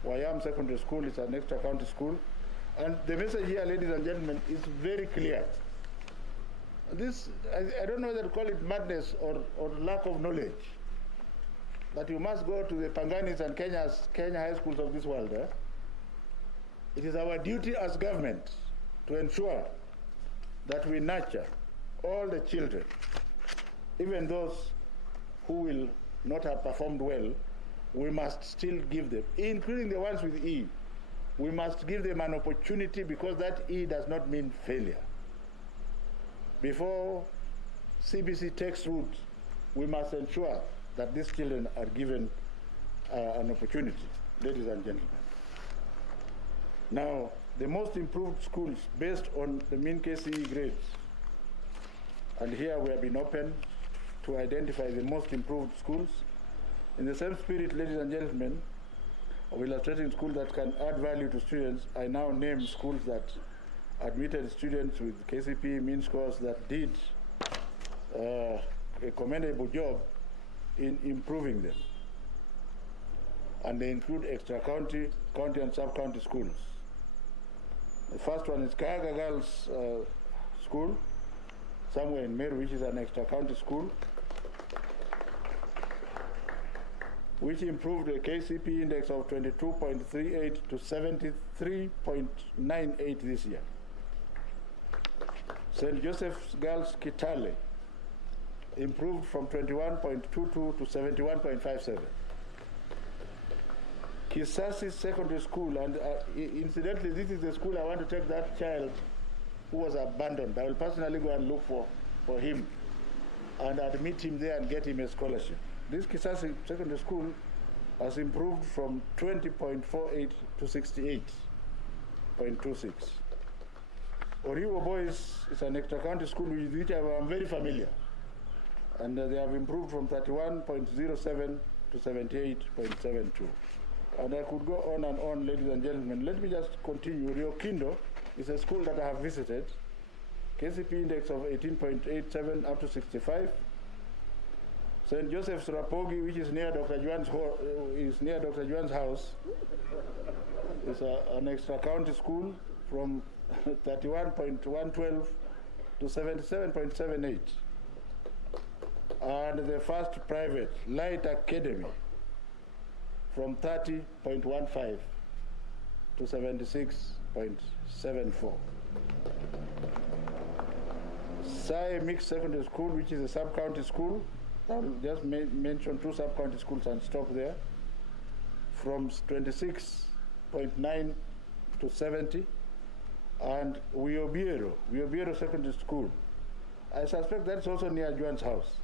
Wayam Secondary School is an extra-county school. And the message here, ladies and gentlemen, is very clear. This, I don't know whether to call it madness or lack of knowledge, that you must go to the Panganis and Kenya high schools of this world. It is our duty as government to ensure that we nurture all the children, even those who will not have performed well. We must still give them, including the ones with E, we must give them an opportunity, because that E does not mean failure. Before CBC takes root, we must ensure that these children are given an opportunity, ladies and gentlemen. Now, the most improved schools based on the mean KCE grades. And here we have been open to identify the most improved schools. In the same spirit, ladies and gentlemen, of illustrating schools that can add value to students, I now name schools that admitted students with KCPE mean scores that did a commendable job in improving them. And they include extra-county, county and sub-county schools. The first one is Kayaga Girls School, somewhere in Meru, which is an extra-county school, which improved the KCP index of 22.38 to 73.98 this year. St. Joseph's Girls Kitale improved from 21.22 to 71.57. Kisasi Secondary School, and incidentally, this is the school I want to take that child who was abandoned. I will personally go and look for him and admit him there and get him a scholarship. This Kisasi Secondary School has improved from 20.48 to 68.26. Oriwo Boys is an extra-county school with which I am very familiar, and they have improved from 31.07 to 78.72. And I could go on and on, ladies and gentlemen. Let me just continue. Rio Kindo is a school that I have visited. KCP index of 18.87 up to 65. St. Joseph's Rapogi, which is near Dr. Juan's house, is an extra-county school from 31.112 to 77.78. And the first private, Light Academy, from 30.15 to 76.74. Sai Mixed Secondary School, which is a sub-county school. I'll just mention two sub-county schools and stop there. From 26.9 to 70. And Wiobiero Secondary School. I suspect that's also near Juan's house.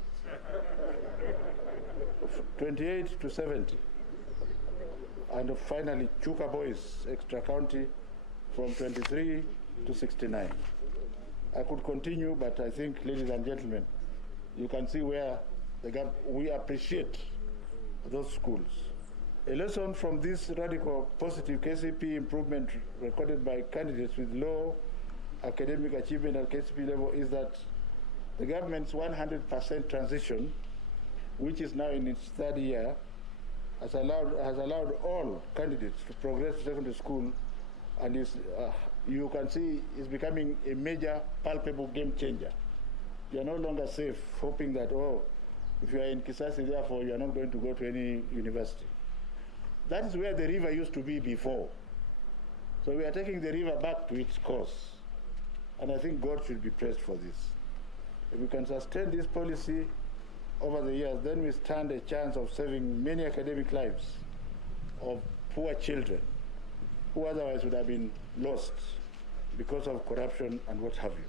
28 to 70. And finally, Chuka Boys, extra county, from 23 to 69. I could continue, but I think, ladies and gentlemen, you can see where we appreciate those schools. A lesson from this radical positive KCP improvement recorded by candidates with low academic achievement at KCP level is that the government's 100% transition, which is now in its third year, has allowed all candidates to progress to secondary school, and you can see is becoming a major, palpable game changer. You are no longer safe, hoping that, if you are in Kisasi, therefore you are not going to go to any university. That is where the river used to be before. So we are taking the river back to its course. And I think God should be praised for this. If we can sustain this policy over the years, then we stand a chance of saving many academic lives of poor children who otherwise would have been lost because of corruption and what have you.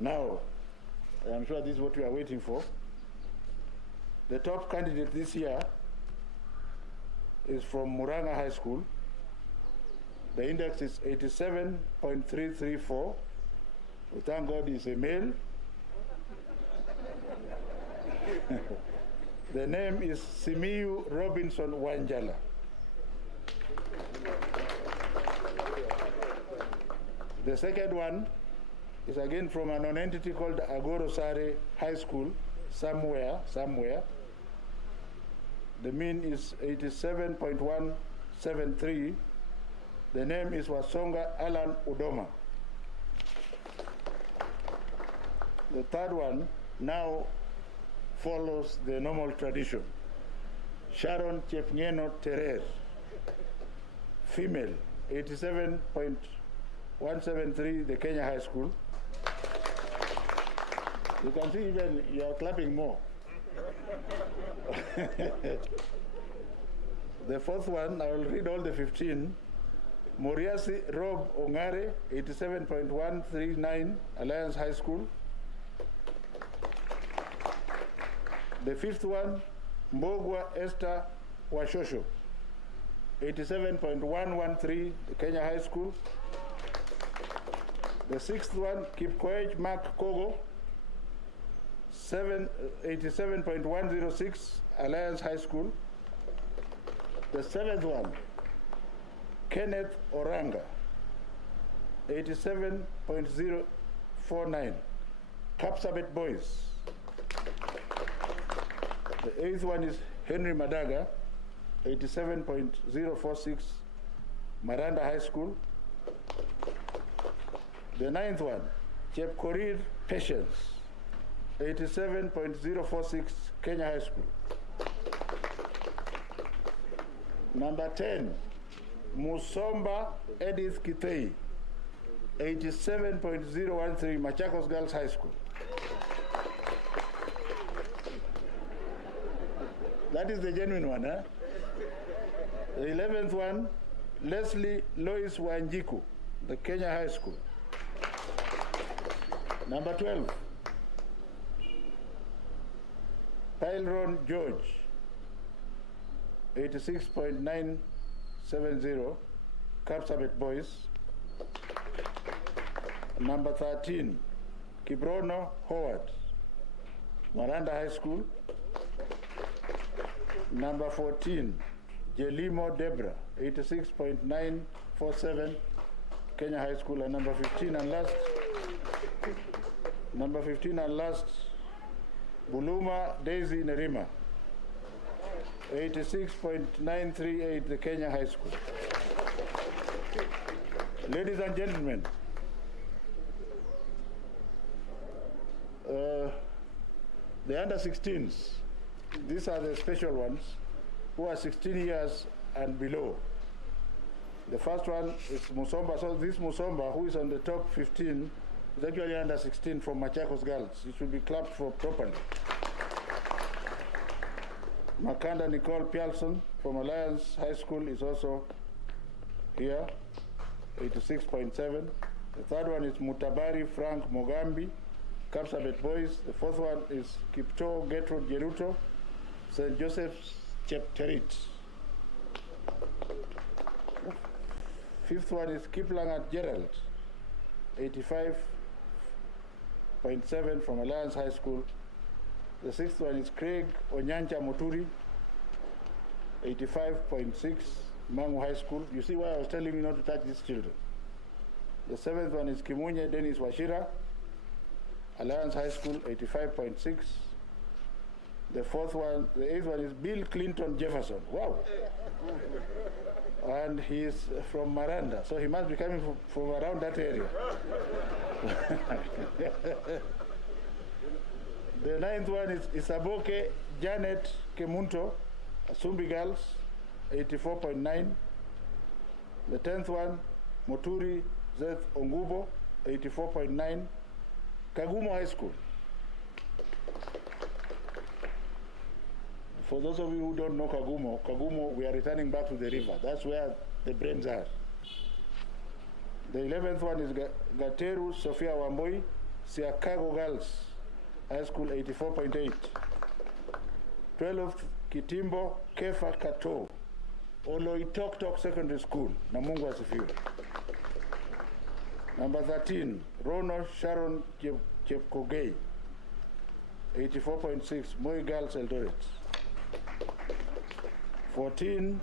Now, I'm sure this is what we are waiting for. The top candidate this year is from Muranga High School. The index is 87.334. We thank God he's a male. The name is Simiyu Robinson Wanjala. The second one is again from a non-entity called Agorosare High School, somewhere. The mean is 87.173. The name is Wasonga Alan Udoma. The third one now follows the normal tradition. Sharon Chepngeno Terer, female, 87.173, the Kenya High School. You can see even you are clapping more. The fourth one, I will read all the 15. Moriasi Rob Ongare, 87.139, Alliance High School. The fifth one, Mbogwa Esther Washosho, 87.113, the Kenya High School. The sixth one, Kipkoech Mark Kogo, 87.106, Alliance High School. The seventh one, Kenneth Oranga, 87.049, Kapsabet Boys. The eighth one is Henry Madaga, 87.046, Maranda High School. The ninth one, Chepkorir Patience, 87.046, Kenya High School. Number 10, Musomba Edith Kitei, 87.013, Machakos Girls High School. That is the genuine one, huh? The 11th one, Leslie Lois Wanjiku, the Kenya High School. Number 12, Tylron George, 86.970, Kapsabet Boys. Number 13, Kibrono Howard, Maranda High School. Number 14, Jelimo Debra, 86.947, Kenya High School. And number 15 and last, Buluma Daisy Nerima, 86.938, the Kenya High School. Ladies and gentlemen, the under-16s, these are the special ones who are 16 years and below. The first one is Musomba. So this Musomba, who is on the top 15, is actually under 16 from Machakos Girls. It should be clapped for properly. Makanda Nicole Pialson from Alliance High School is also here, 86.7. The third one is Mutabari Frank Mogambi, Kapsabet Boys. The fourth one is Kipto Gertrude Jeruto, St. Joseph's Chepterit. Fifth one is Kiplangat Gerald, 85.7 from Alliance High School. The sixth one is Craig Onyancha Moturi, 85.6, Mangu High School. You see why I was telling you not to touch these children. The seventh one is Kimunye Dennis Washira, Alliance High School, 85.6. The eighth one is Bill Clinton Jefferson. Wow. And he is from Maranda, so he must be coming from around that area. The ninth one is Isaboke Janet Kemunto, Asumbi Girls, 84.9. The 10th one, Moturi Zeth Ongubo, 84.9. Kagumo High School. For those of you who don't know Kagumo, we are returning back to the river. That's where the brains are. The 11th one is Gateru Sophia Wamboi, Siakago Girls High School, 84.8. 12th, Kitimbo Kefa Kato, Oloitoktok Secondary School, Namungu Asifiwe. Number 13, Rono Sharon Chepkogei, 84.6, Moi Girls Eldoret. 14,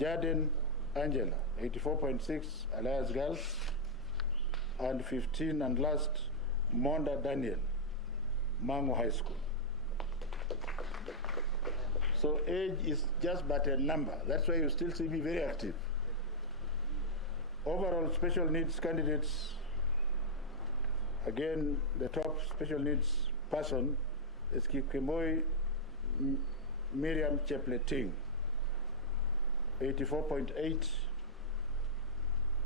Jaden Angela, 84.6, Alliance Girls. And 15 and last, Monda Daniel, Mangu High School. So age is just but a number. That's why you still see me very active. Overall special needs candidates, again, the top special needs person is Kikemoi Miriam Chepleting, 84.8,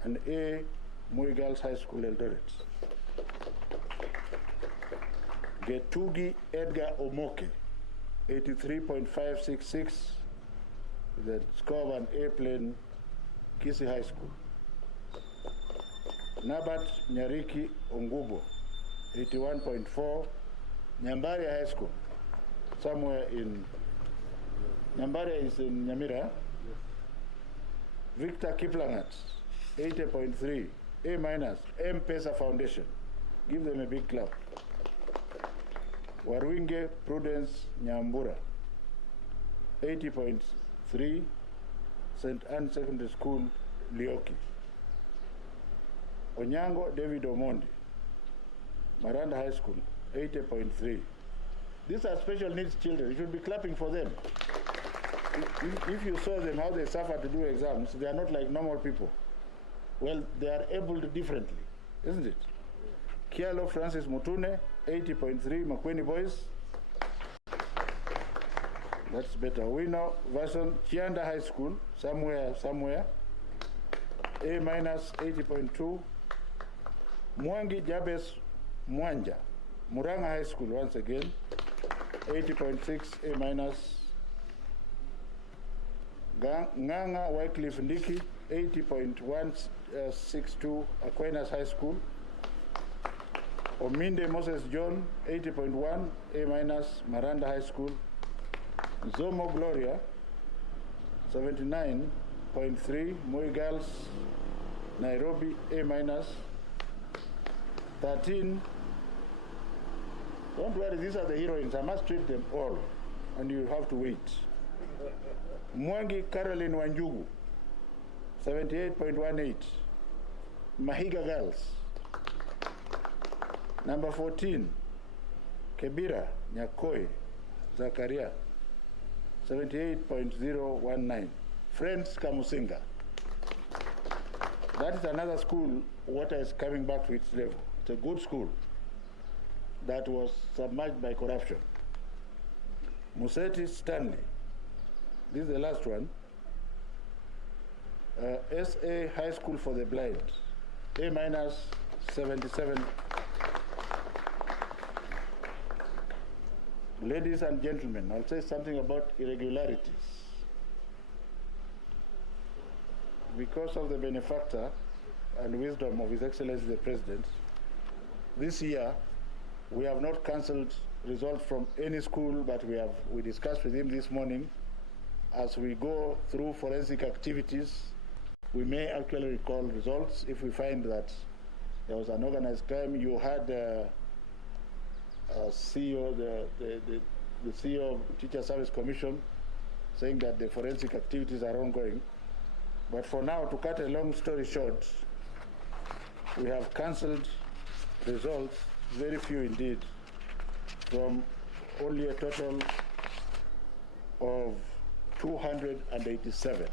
and A, Moi Girls High School, Eldoret. Getugi Edgar Omoke, 83.566, the score of an A-plane, KCSE High School. Nabat Nyariki Ongubo, 81.4, Nyambaria High School, somewhere in, Nyambaria is in Nyamira, Victor Kiplangat, 80.3, A minus, M-Pesa Foundation. Give them a big clap. Warwinge Prudence Nyambura, 80.3, St. Anne Secondary School, Lioki. Onyango David Omondi, Maranda High School, 80.3. These are special needs children. You should be clapping for them. If you saw them, how they suffer to do exams, they are not like normal people. Well, they are able to differently, isn't it? Kialo Francis Mutune, 80.3, Makweni Boys. That's better. We know version Chianda High School, somewhere. A minus, 80.2. Mwangi Jabes Mwanja, Muranga High School, once again, 80.6, A minus. Nganga Wycliffe Ndiki, 80.162, Aquinas High School. Ominde Moses John, 80.1, A minus, Maranda High School. Zomo Gloria, 79.3, Moi Girls, Nairobi, A minus. 13, don't worry, these are the heroines. I must treat them all, and you have to wait. Mwangi Caroline Wanjugu, 78.18, Mahiga Girls. Number 14, Kebira Nyakoi Zakaria, 78.019, Friends Kamusinga. That is another school, water is coming back to its level. It's a good school that was submerged by corruption. Museti Stanley, this is the last one. SA High School for the Blind, A minus, 77. Ladies and gentlemen, I'll say something about irregularities. Because of the benefactor and wisdom of His Excellency the President, this year we have not cancelled results from any school, but we discussed with him this morning. As we go through forensic activities, we may actually recall results if we find that there was an organized crime. You had CEO, the CEO of Teacher Service Commission saying that the forensic activities are ongoing. But for now, to cut a long story short, we have cancelled results, very few indeed, from only a total of 287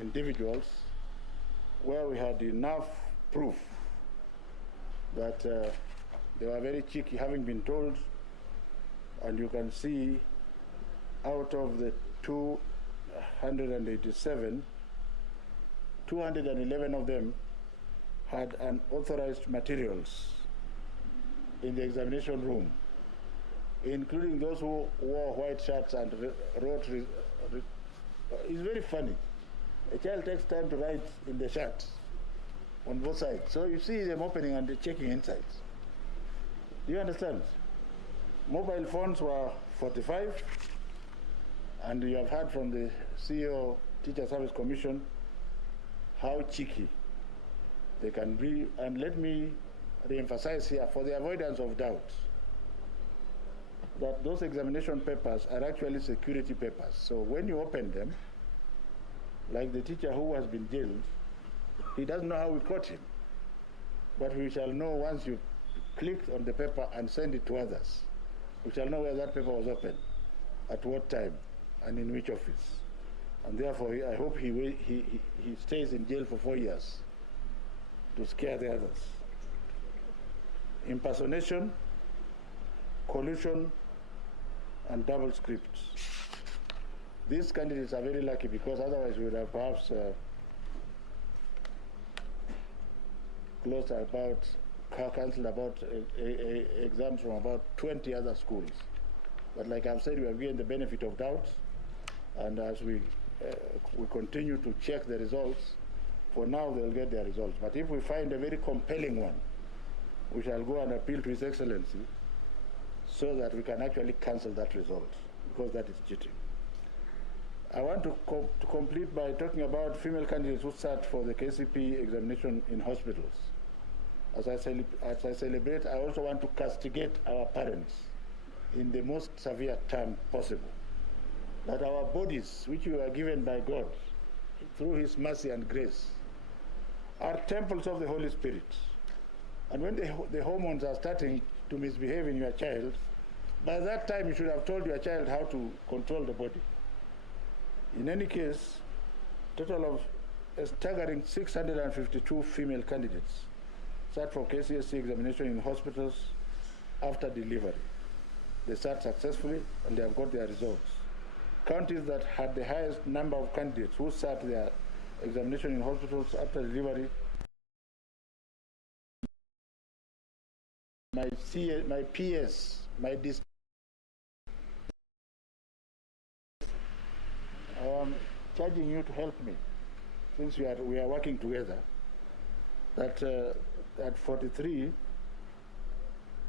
individuals, where we had enough proof that they were very cheeky, having been told. And you can see out of the 287, 211 of them had unauthorized materials in the examination room, including those who wore white shirts and wrote. It's very funny. A child takes time to write in the shirt on both sides. So you see them opening and checking inside. Do you understand? Mobile phones were 45, and you have heard from the CEO, Teacher Service Commission, how cheeky they can be. And let me re-emphasize here, for the avoidance of doubt, that those examination papers are actually security papers. So when you open them, like the teacher who has been jailed, he doesn't know how we caught him. But we shall know once you click on the paper and send it to others. We shall know where that paper was opened, at what time, and in which office. And therefore, I hope he stays in jail for 4 years to scare the others. Impersonation, collusion, and double scripts. These candidates are very lucky, because otherwise we would have perhaps cancelled about exams from about 20 other schools. But like I've said, we have given the benefit of doubt, and as we continue to check the results, for now they'll get their results. But if we find a very compelling one, we shall go and appeal to His Excellency so that we can actually cancel that result, because that is cheating. I want to complete by talking about female candidates who sat for the KCPE examination in hospitals. As I celebrate, I also want to castigate our parents in the most severe term possible. That our bodies, which we were given by God through His mercy and grace, are temples of the Holy Spirit. And when the hormones are starting to misbehave in your child, by that time you should have told your child how to control the body. In any case, total of a staggering 652 female candidates sat for KCSE examination in hospitals after delivery. They sat successfully and they have got their results. Counties that had the highest number of candidates who sat their examination in hospitals after delivery: my PS, my district. I am charging you to help me, since we are working together, that at 43,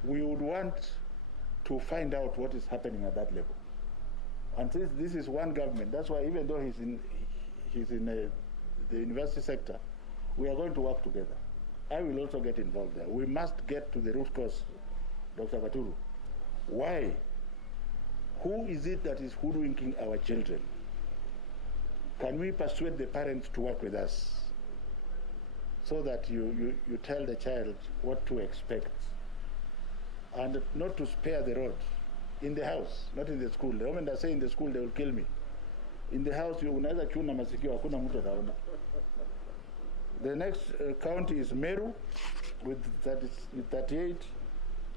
we would want to find out what is happening at that level. And since this is one government, that's why even though he's in the university sector, we are going to work together. I will also get involved there. We must get to the root cause, Dr. Baturu. Why? Who is it that is hoodwinking our children? Can we persuade the parents to work with us so that you tell the child what to expect and not to spare the rod in the house, not in the school. The moment I say in the school, they will kill me. In the house, you unaweza chuna masikio, hakuna mtu ataona. The next county is Meru with 38,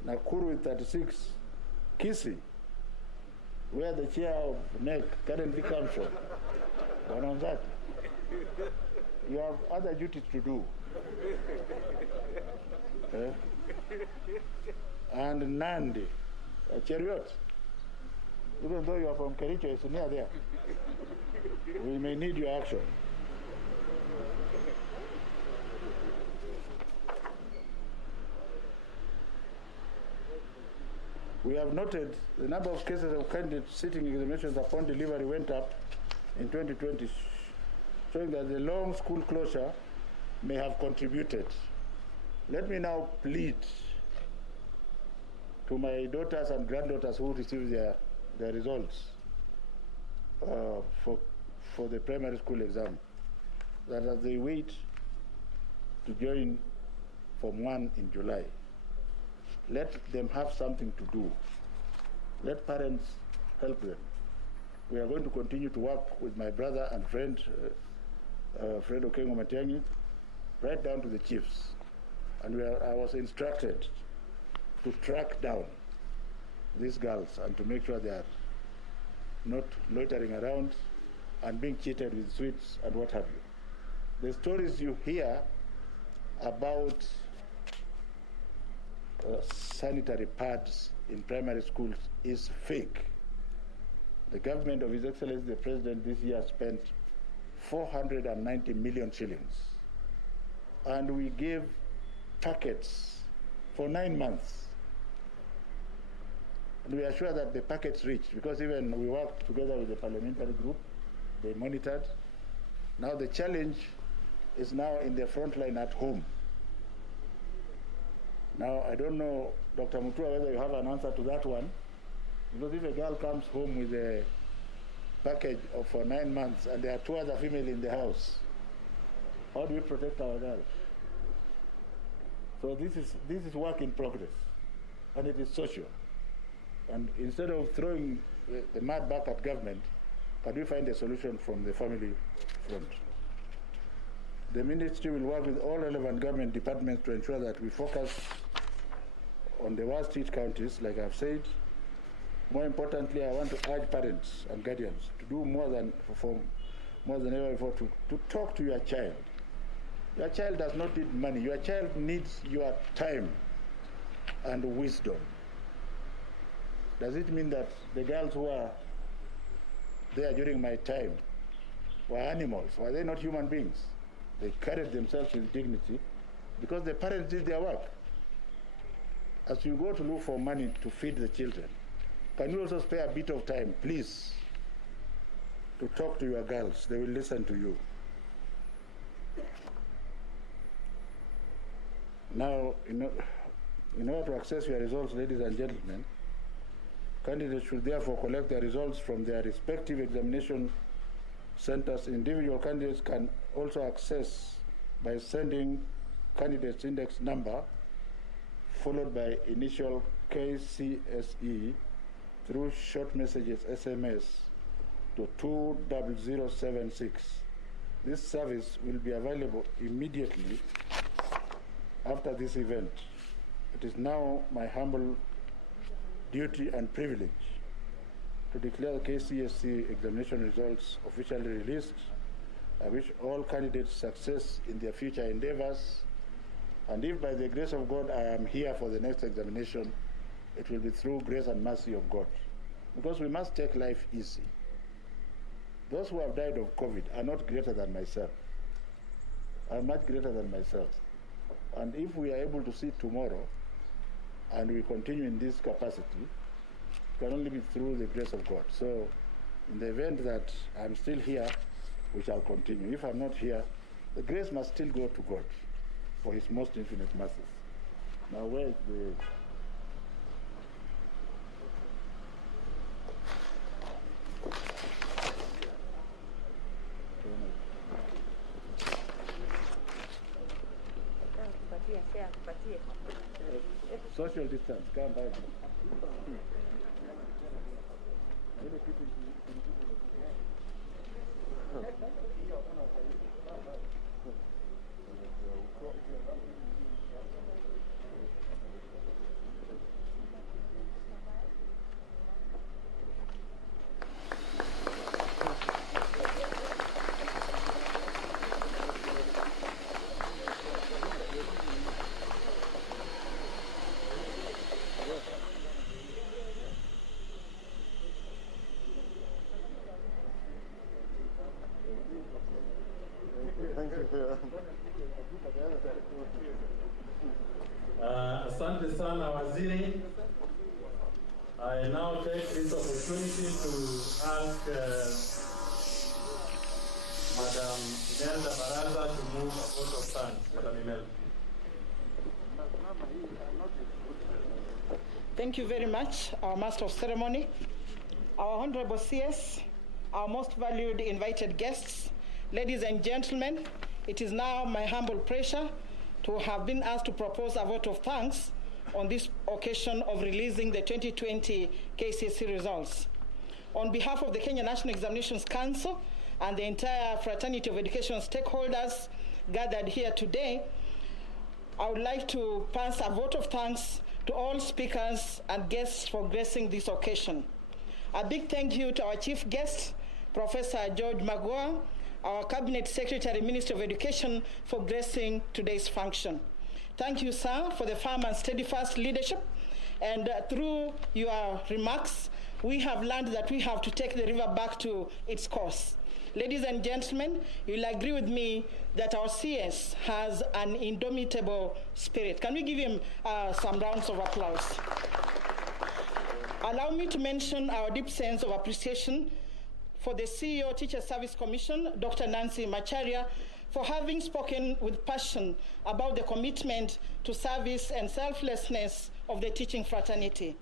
Nakuru with 36, Kisii, where the chair of NEC currently comes from. Wananzati, you have other duties to do. And Nandi, Chariot, even though you are from Kericho, it's near there. We may need your action. We have noted the number of cases of candidates sitting examinations upon delivery went up in 2020, showing that the long school closure may have contributed. Let me now plead to my daughters and granddaughters who receive their results for the primary school exam, that as they wait to join Form 1 in July, let them have something to do. Let parents help them. We are going to continue to work with my brother and friend, Fred Okengo Matiang'i, right down to the chiefs. And I was instructed to track down these girls and to make sure they are not loitering around and being cheated with sweets and what have you. The stories you hear about sanitary pads in primary schools is fake. The government of His Excellency the President this year spent 490 million shillings. And we gave packets for 9 months. And we are sure that the packets reached, because even we worked together with the parliamentary group, they monitored. Now the challenge is now in the front line at home. Now, I don't know, Dr. Mutua, whether you have an answer to that one, because if a girl comes home with a package for 9 months and there are 2 other females in the house, how do we protect our girls? So this is work in progress, and it is social. And instead of throwing the mud back at government, can we find a solution from the family front? The ministry will work with all relevant government departments to ensure that we focus on the worst hit counties, like I've said. More importantly, I want to urge parents and guardians to do more than ever before to talk to your child. Your child does not need money. Your child needs your time and wisdom. Does it mean that the girls who are there during my time were animals? Were they not human beings? They carried themselves with dignity because the parents did their work. As you go to look for money to feed the children, can you also spare a bit of time, please? to talk to your girls. They will listen to you. Now, in order to access your results, ladies and gentlemen, candidates should therefore collect their results from their respective examination centers. Individual candidates can also access by sending candidate's index number followed by initial KCSE through short messages SMS to 20076. This service will be available immediately after this event. It is now my humble duty and privilege to declare the KCSE examination results officially released. I wish all candidates success in their future endeavors, and if by the grace of God I am here for the next examination, it will be through grace and mercy of God, because we must take life easy. Those who have died of COVID are not greater than myself. I'm much greater than myself. And if we are able to see tomorrow and we continue in this capacity, it can only be through the grace of God. So in the event that I'm still here, we shall continue. If I'm not here, the grace must still go to God for his most infinite mercies. Now where is the... Social distance, come back. Asante sana Waziri. I now take this opportunity to ask Madam Imelda Baraza to move a vote of thanks. Madam Imelda. Thank you very much, our Master of Ceremony, our Honorable CS, our most valued invited guests, ladies and gentlemen. It is now my humble pleasure to have been asked to propose a vote of thanks on this occasion of releasing the 2020 KCSE results. On behalf of the Kenya National Examinations Council and the entire fraternity of education stakeholders gathered here today, I would like to pass a vote of thanks to all speakers and guests for gracing this occasion. A big thank you to our chief guest, Professor George Magoha, our Cabinet Secretary, Minister of Education, for gracing today's function. Thank you, sir, for the firm and steadfast leadership. And through your remarks, we have learned that we have to take the river back to its course. Ladies and gentlemen, you'll agree with me that our CS has an indomitable spirit. Can we give him some rounds of applause? Allow me to mention our deep sense of appreciation for the CEO Teacher Service Commission, Dr. Nancy Macharia, for having spoken with passion about the commitment to service and selflessness of the teaching fraternity.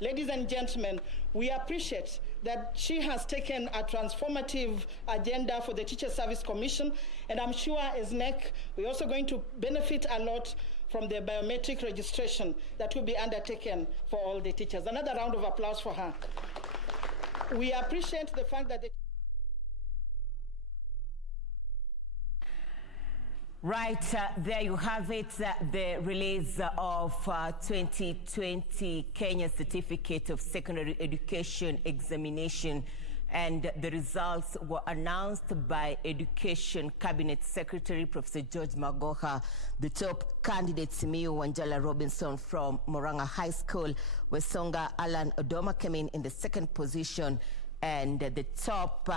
Ladies and gentlemen, we appreciate that she has taken a transformative agenda for the Teacher Service Commission, and I'm sure as NEC, we're also going to benefit a lot from the biometric registration that will be undertaken for all the teachers. Another round of applause for her. We appreciate the fact that Right, there you have it, the release of 2020 Kenya Certificate of Secondary Education Examination, and the results were announced by Education Cabinet Secretary Professor George Magoha. The top candidate, Simiyu Wanjala Robinson from Moranga High School, Wesonga Alan Odoma came in the second position, and the top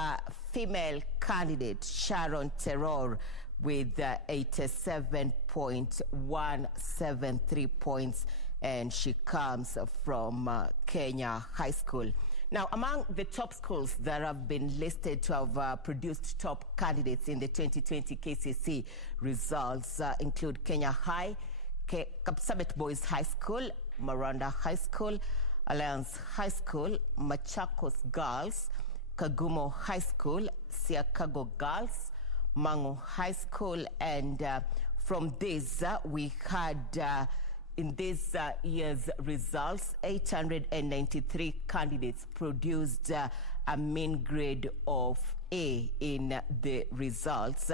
female candidate, Sharon Terror, with 87.173 points, and she comes from Kenya High School. Now, among the top schools that have been listed to have produced top candidates in the 2020 KCSE results include Kenya High, Kapsabet Boys High School, Maranda High School, Alliance High School, Machakos Girls, Kagumo High School, Siakago Girls, Mangu High School, and from this we had in this year's results, 893 candidates produced a mean grade of A in the results.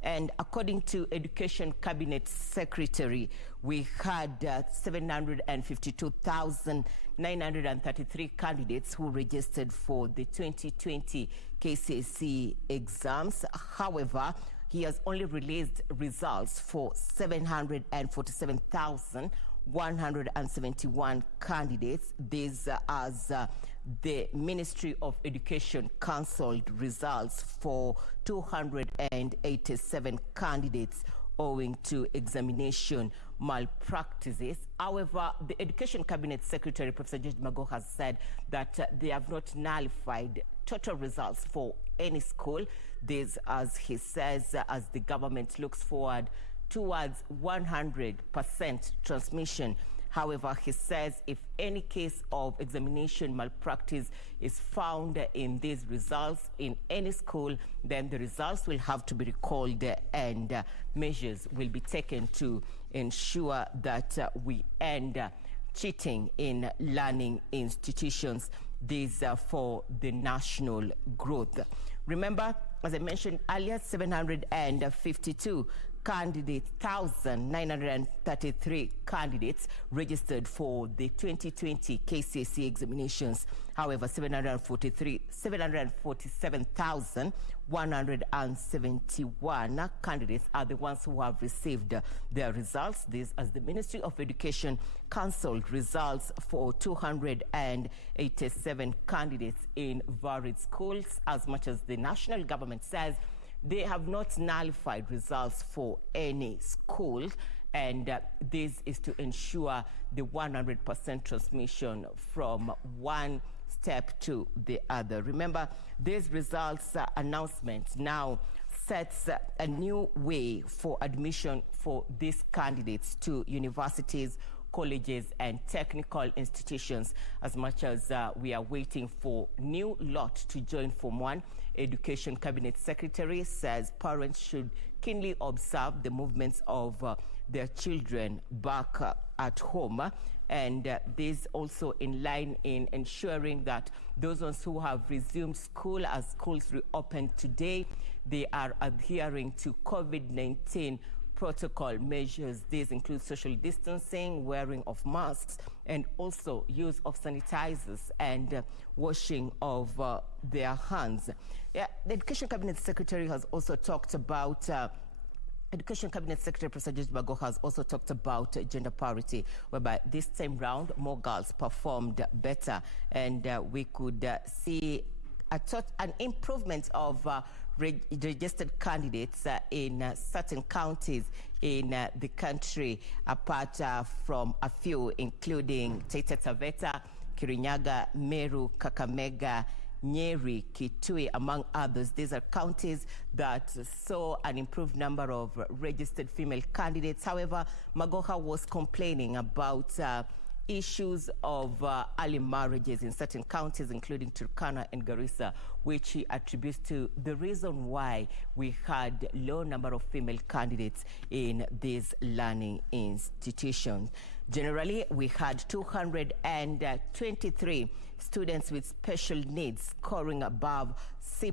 And according to Education Cabinet Secretary, we had 752,933 candidates who registered for the 2020 KCSE exams. However, he has only released results for 747,171 candidates. These as the Ministry of Education cancelled results for 287 candidates owing to examination malpractices. However, the Education Cabinet Secretary, Professor George Magoha, has said that they have not nullified total results for any school. This, as he says, as the government looks forward towards 100% transmission. However, he says if any case of examination malpractice is found in these results in any school, then the results will have to be recalled and measures will be taken to ensure that we end cheating in learning institutions. These are for the national growth. Remember, as I mentioned earlier, 1,933 candidates registered for the 2020 KCSE examinations. However, 747,171 candidates are the ones who have received their results. This as the Ministry of Education cancelled results for 287 candidates in varied schools, as much as the national government says they have not nullified results for any school, and this is to ensure the 100% transmission from one step to the other. Remember, this results announcement now sets a new way for admission for these candidates to universities, colleges and technical institutions, as much as we are waiting for new lot to join Form 1. Education Cabinet Secretary says parents should keenly observe the movements of their children back at home, and this also in line in ensuring that those ones who have resumed school as schools reopen today, they are adhering to COVID-19 protocol measures. These include social distancing, wearing of masks, and also use of sanitizers and washing of their hands. Yeah, the Education Cabinet Secretary has also talked about Education Cabinet Secretary Professor George Magoha has also talked about gender parity, whereby this time round more girls performed better, and we could see an improvement of registered candidates in certain counties in the country, apart from a few, including Taita Taveta, Kirinyaga, Meru, Kakamega, Nyeri, Kitui, among others. These are counties that saw an improved number of registered female candidates. However, Magoha was complaining about issues of early marriages in certain counties, including Turkana and Garissa, which he attributes to the reason why we had low number of female candidates in these learning institutions. Generally, we had 223 students with special needs scoring above C+.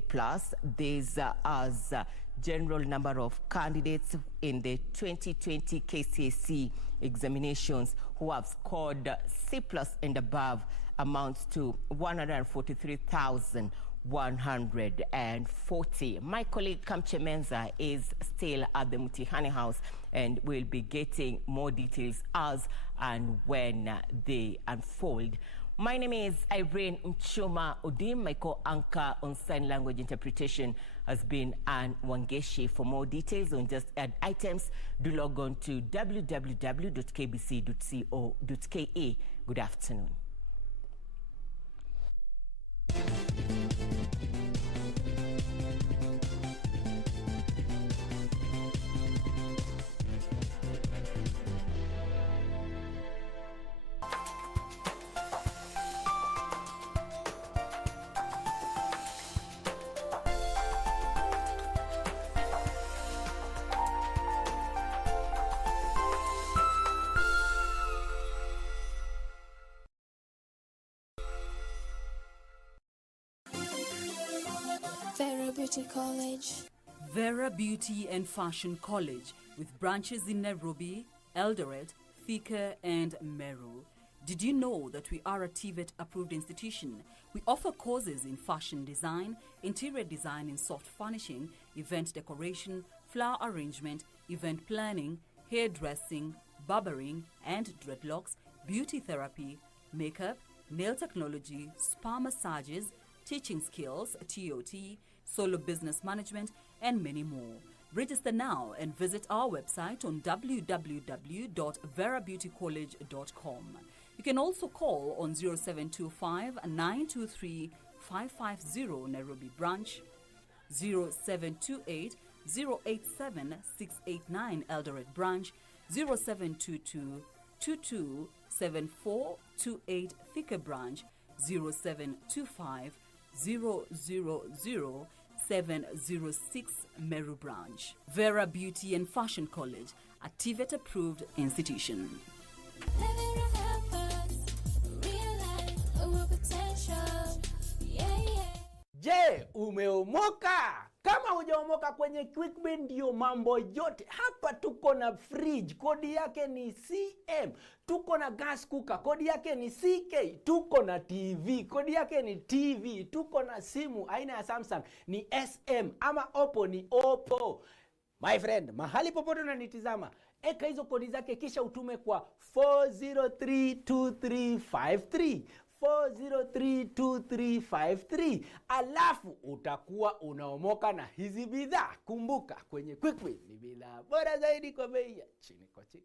These as general number of candidates in the 2020 KCSE examinations who have scored C+ and above amounts to 143,140. My colleague Kamche Menza is still at the Mutihani House and will be getting more details as and when they unfold. My name is Irene Mchuma Odim. My co-anchor on sign language interpretation has been Anne Wangeshi. For more details on just add items, do log on to www.kbc.co.ke. Good afternoon. Vera Beauty College. Vera Beauty and Fashion College, with branches in Nairobi, Eldoret, Thika and Meru. Did you know that we are a TVET approved institution? We offer courses in fashion design, interior design in soft furnishing, event decoration, flower arrangement, event planning, hairdressing, barbering and dreadlocks, beauty therapy, makeup, nail technology, spa massages, teaching skills, TOT, solo business management, and many more. Register now and visit our website on www.verabeautycollege.com. You can also call on 0725 923 550 Nairobi branch, 0728 087 689 Eldoret branch, 0722 22 7428 Thika branch, 0725 000 706 Meru branch. Vera Beauty and Fashion College, a TVET approved institution. Je, umeomoka? Kama hujaomoka kwenye QuickBin ndio mambo yote. Hapa tuko na fridge, kodi yake ni CM. Tuko na gas cooker, kodi yake ni CK. Tuko na TV, kodi yake ni TV. Tuko na simu aina ya Samsung ni SM, ama Oppo ni Oppo. My friend, mahali popote unanitizama, eka hizo kodi zake kisha utume kwa 4032353. 4032353, alafu utakuwa unaomoka na hizi bidhaa. Kumbuka, kwenye QuickBin ni bidhaa bora zaidi kwa bei ya chini kwa chini.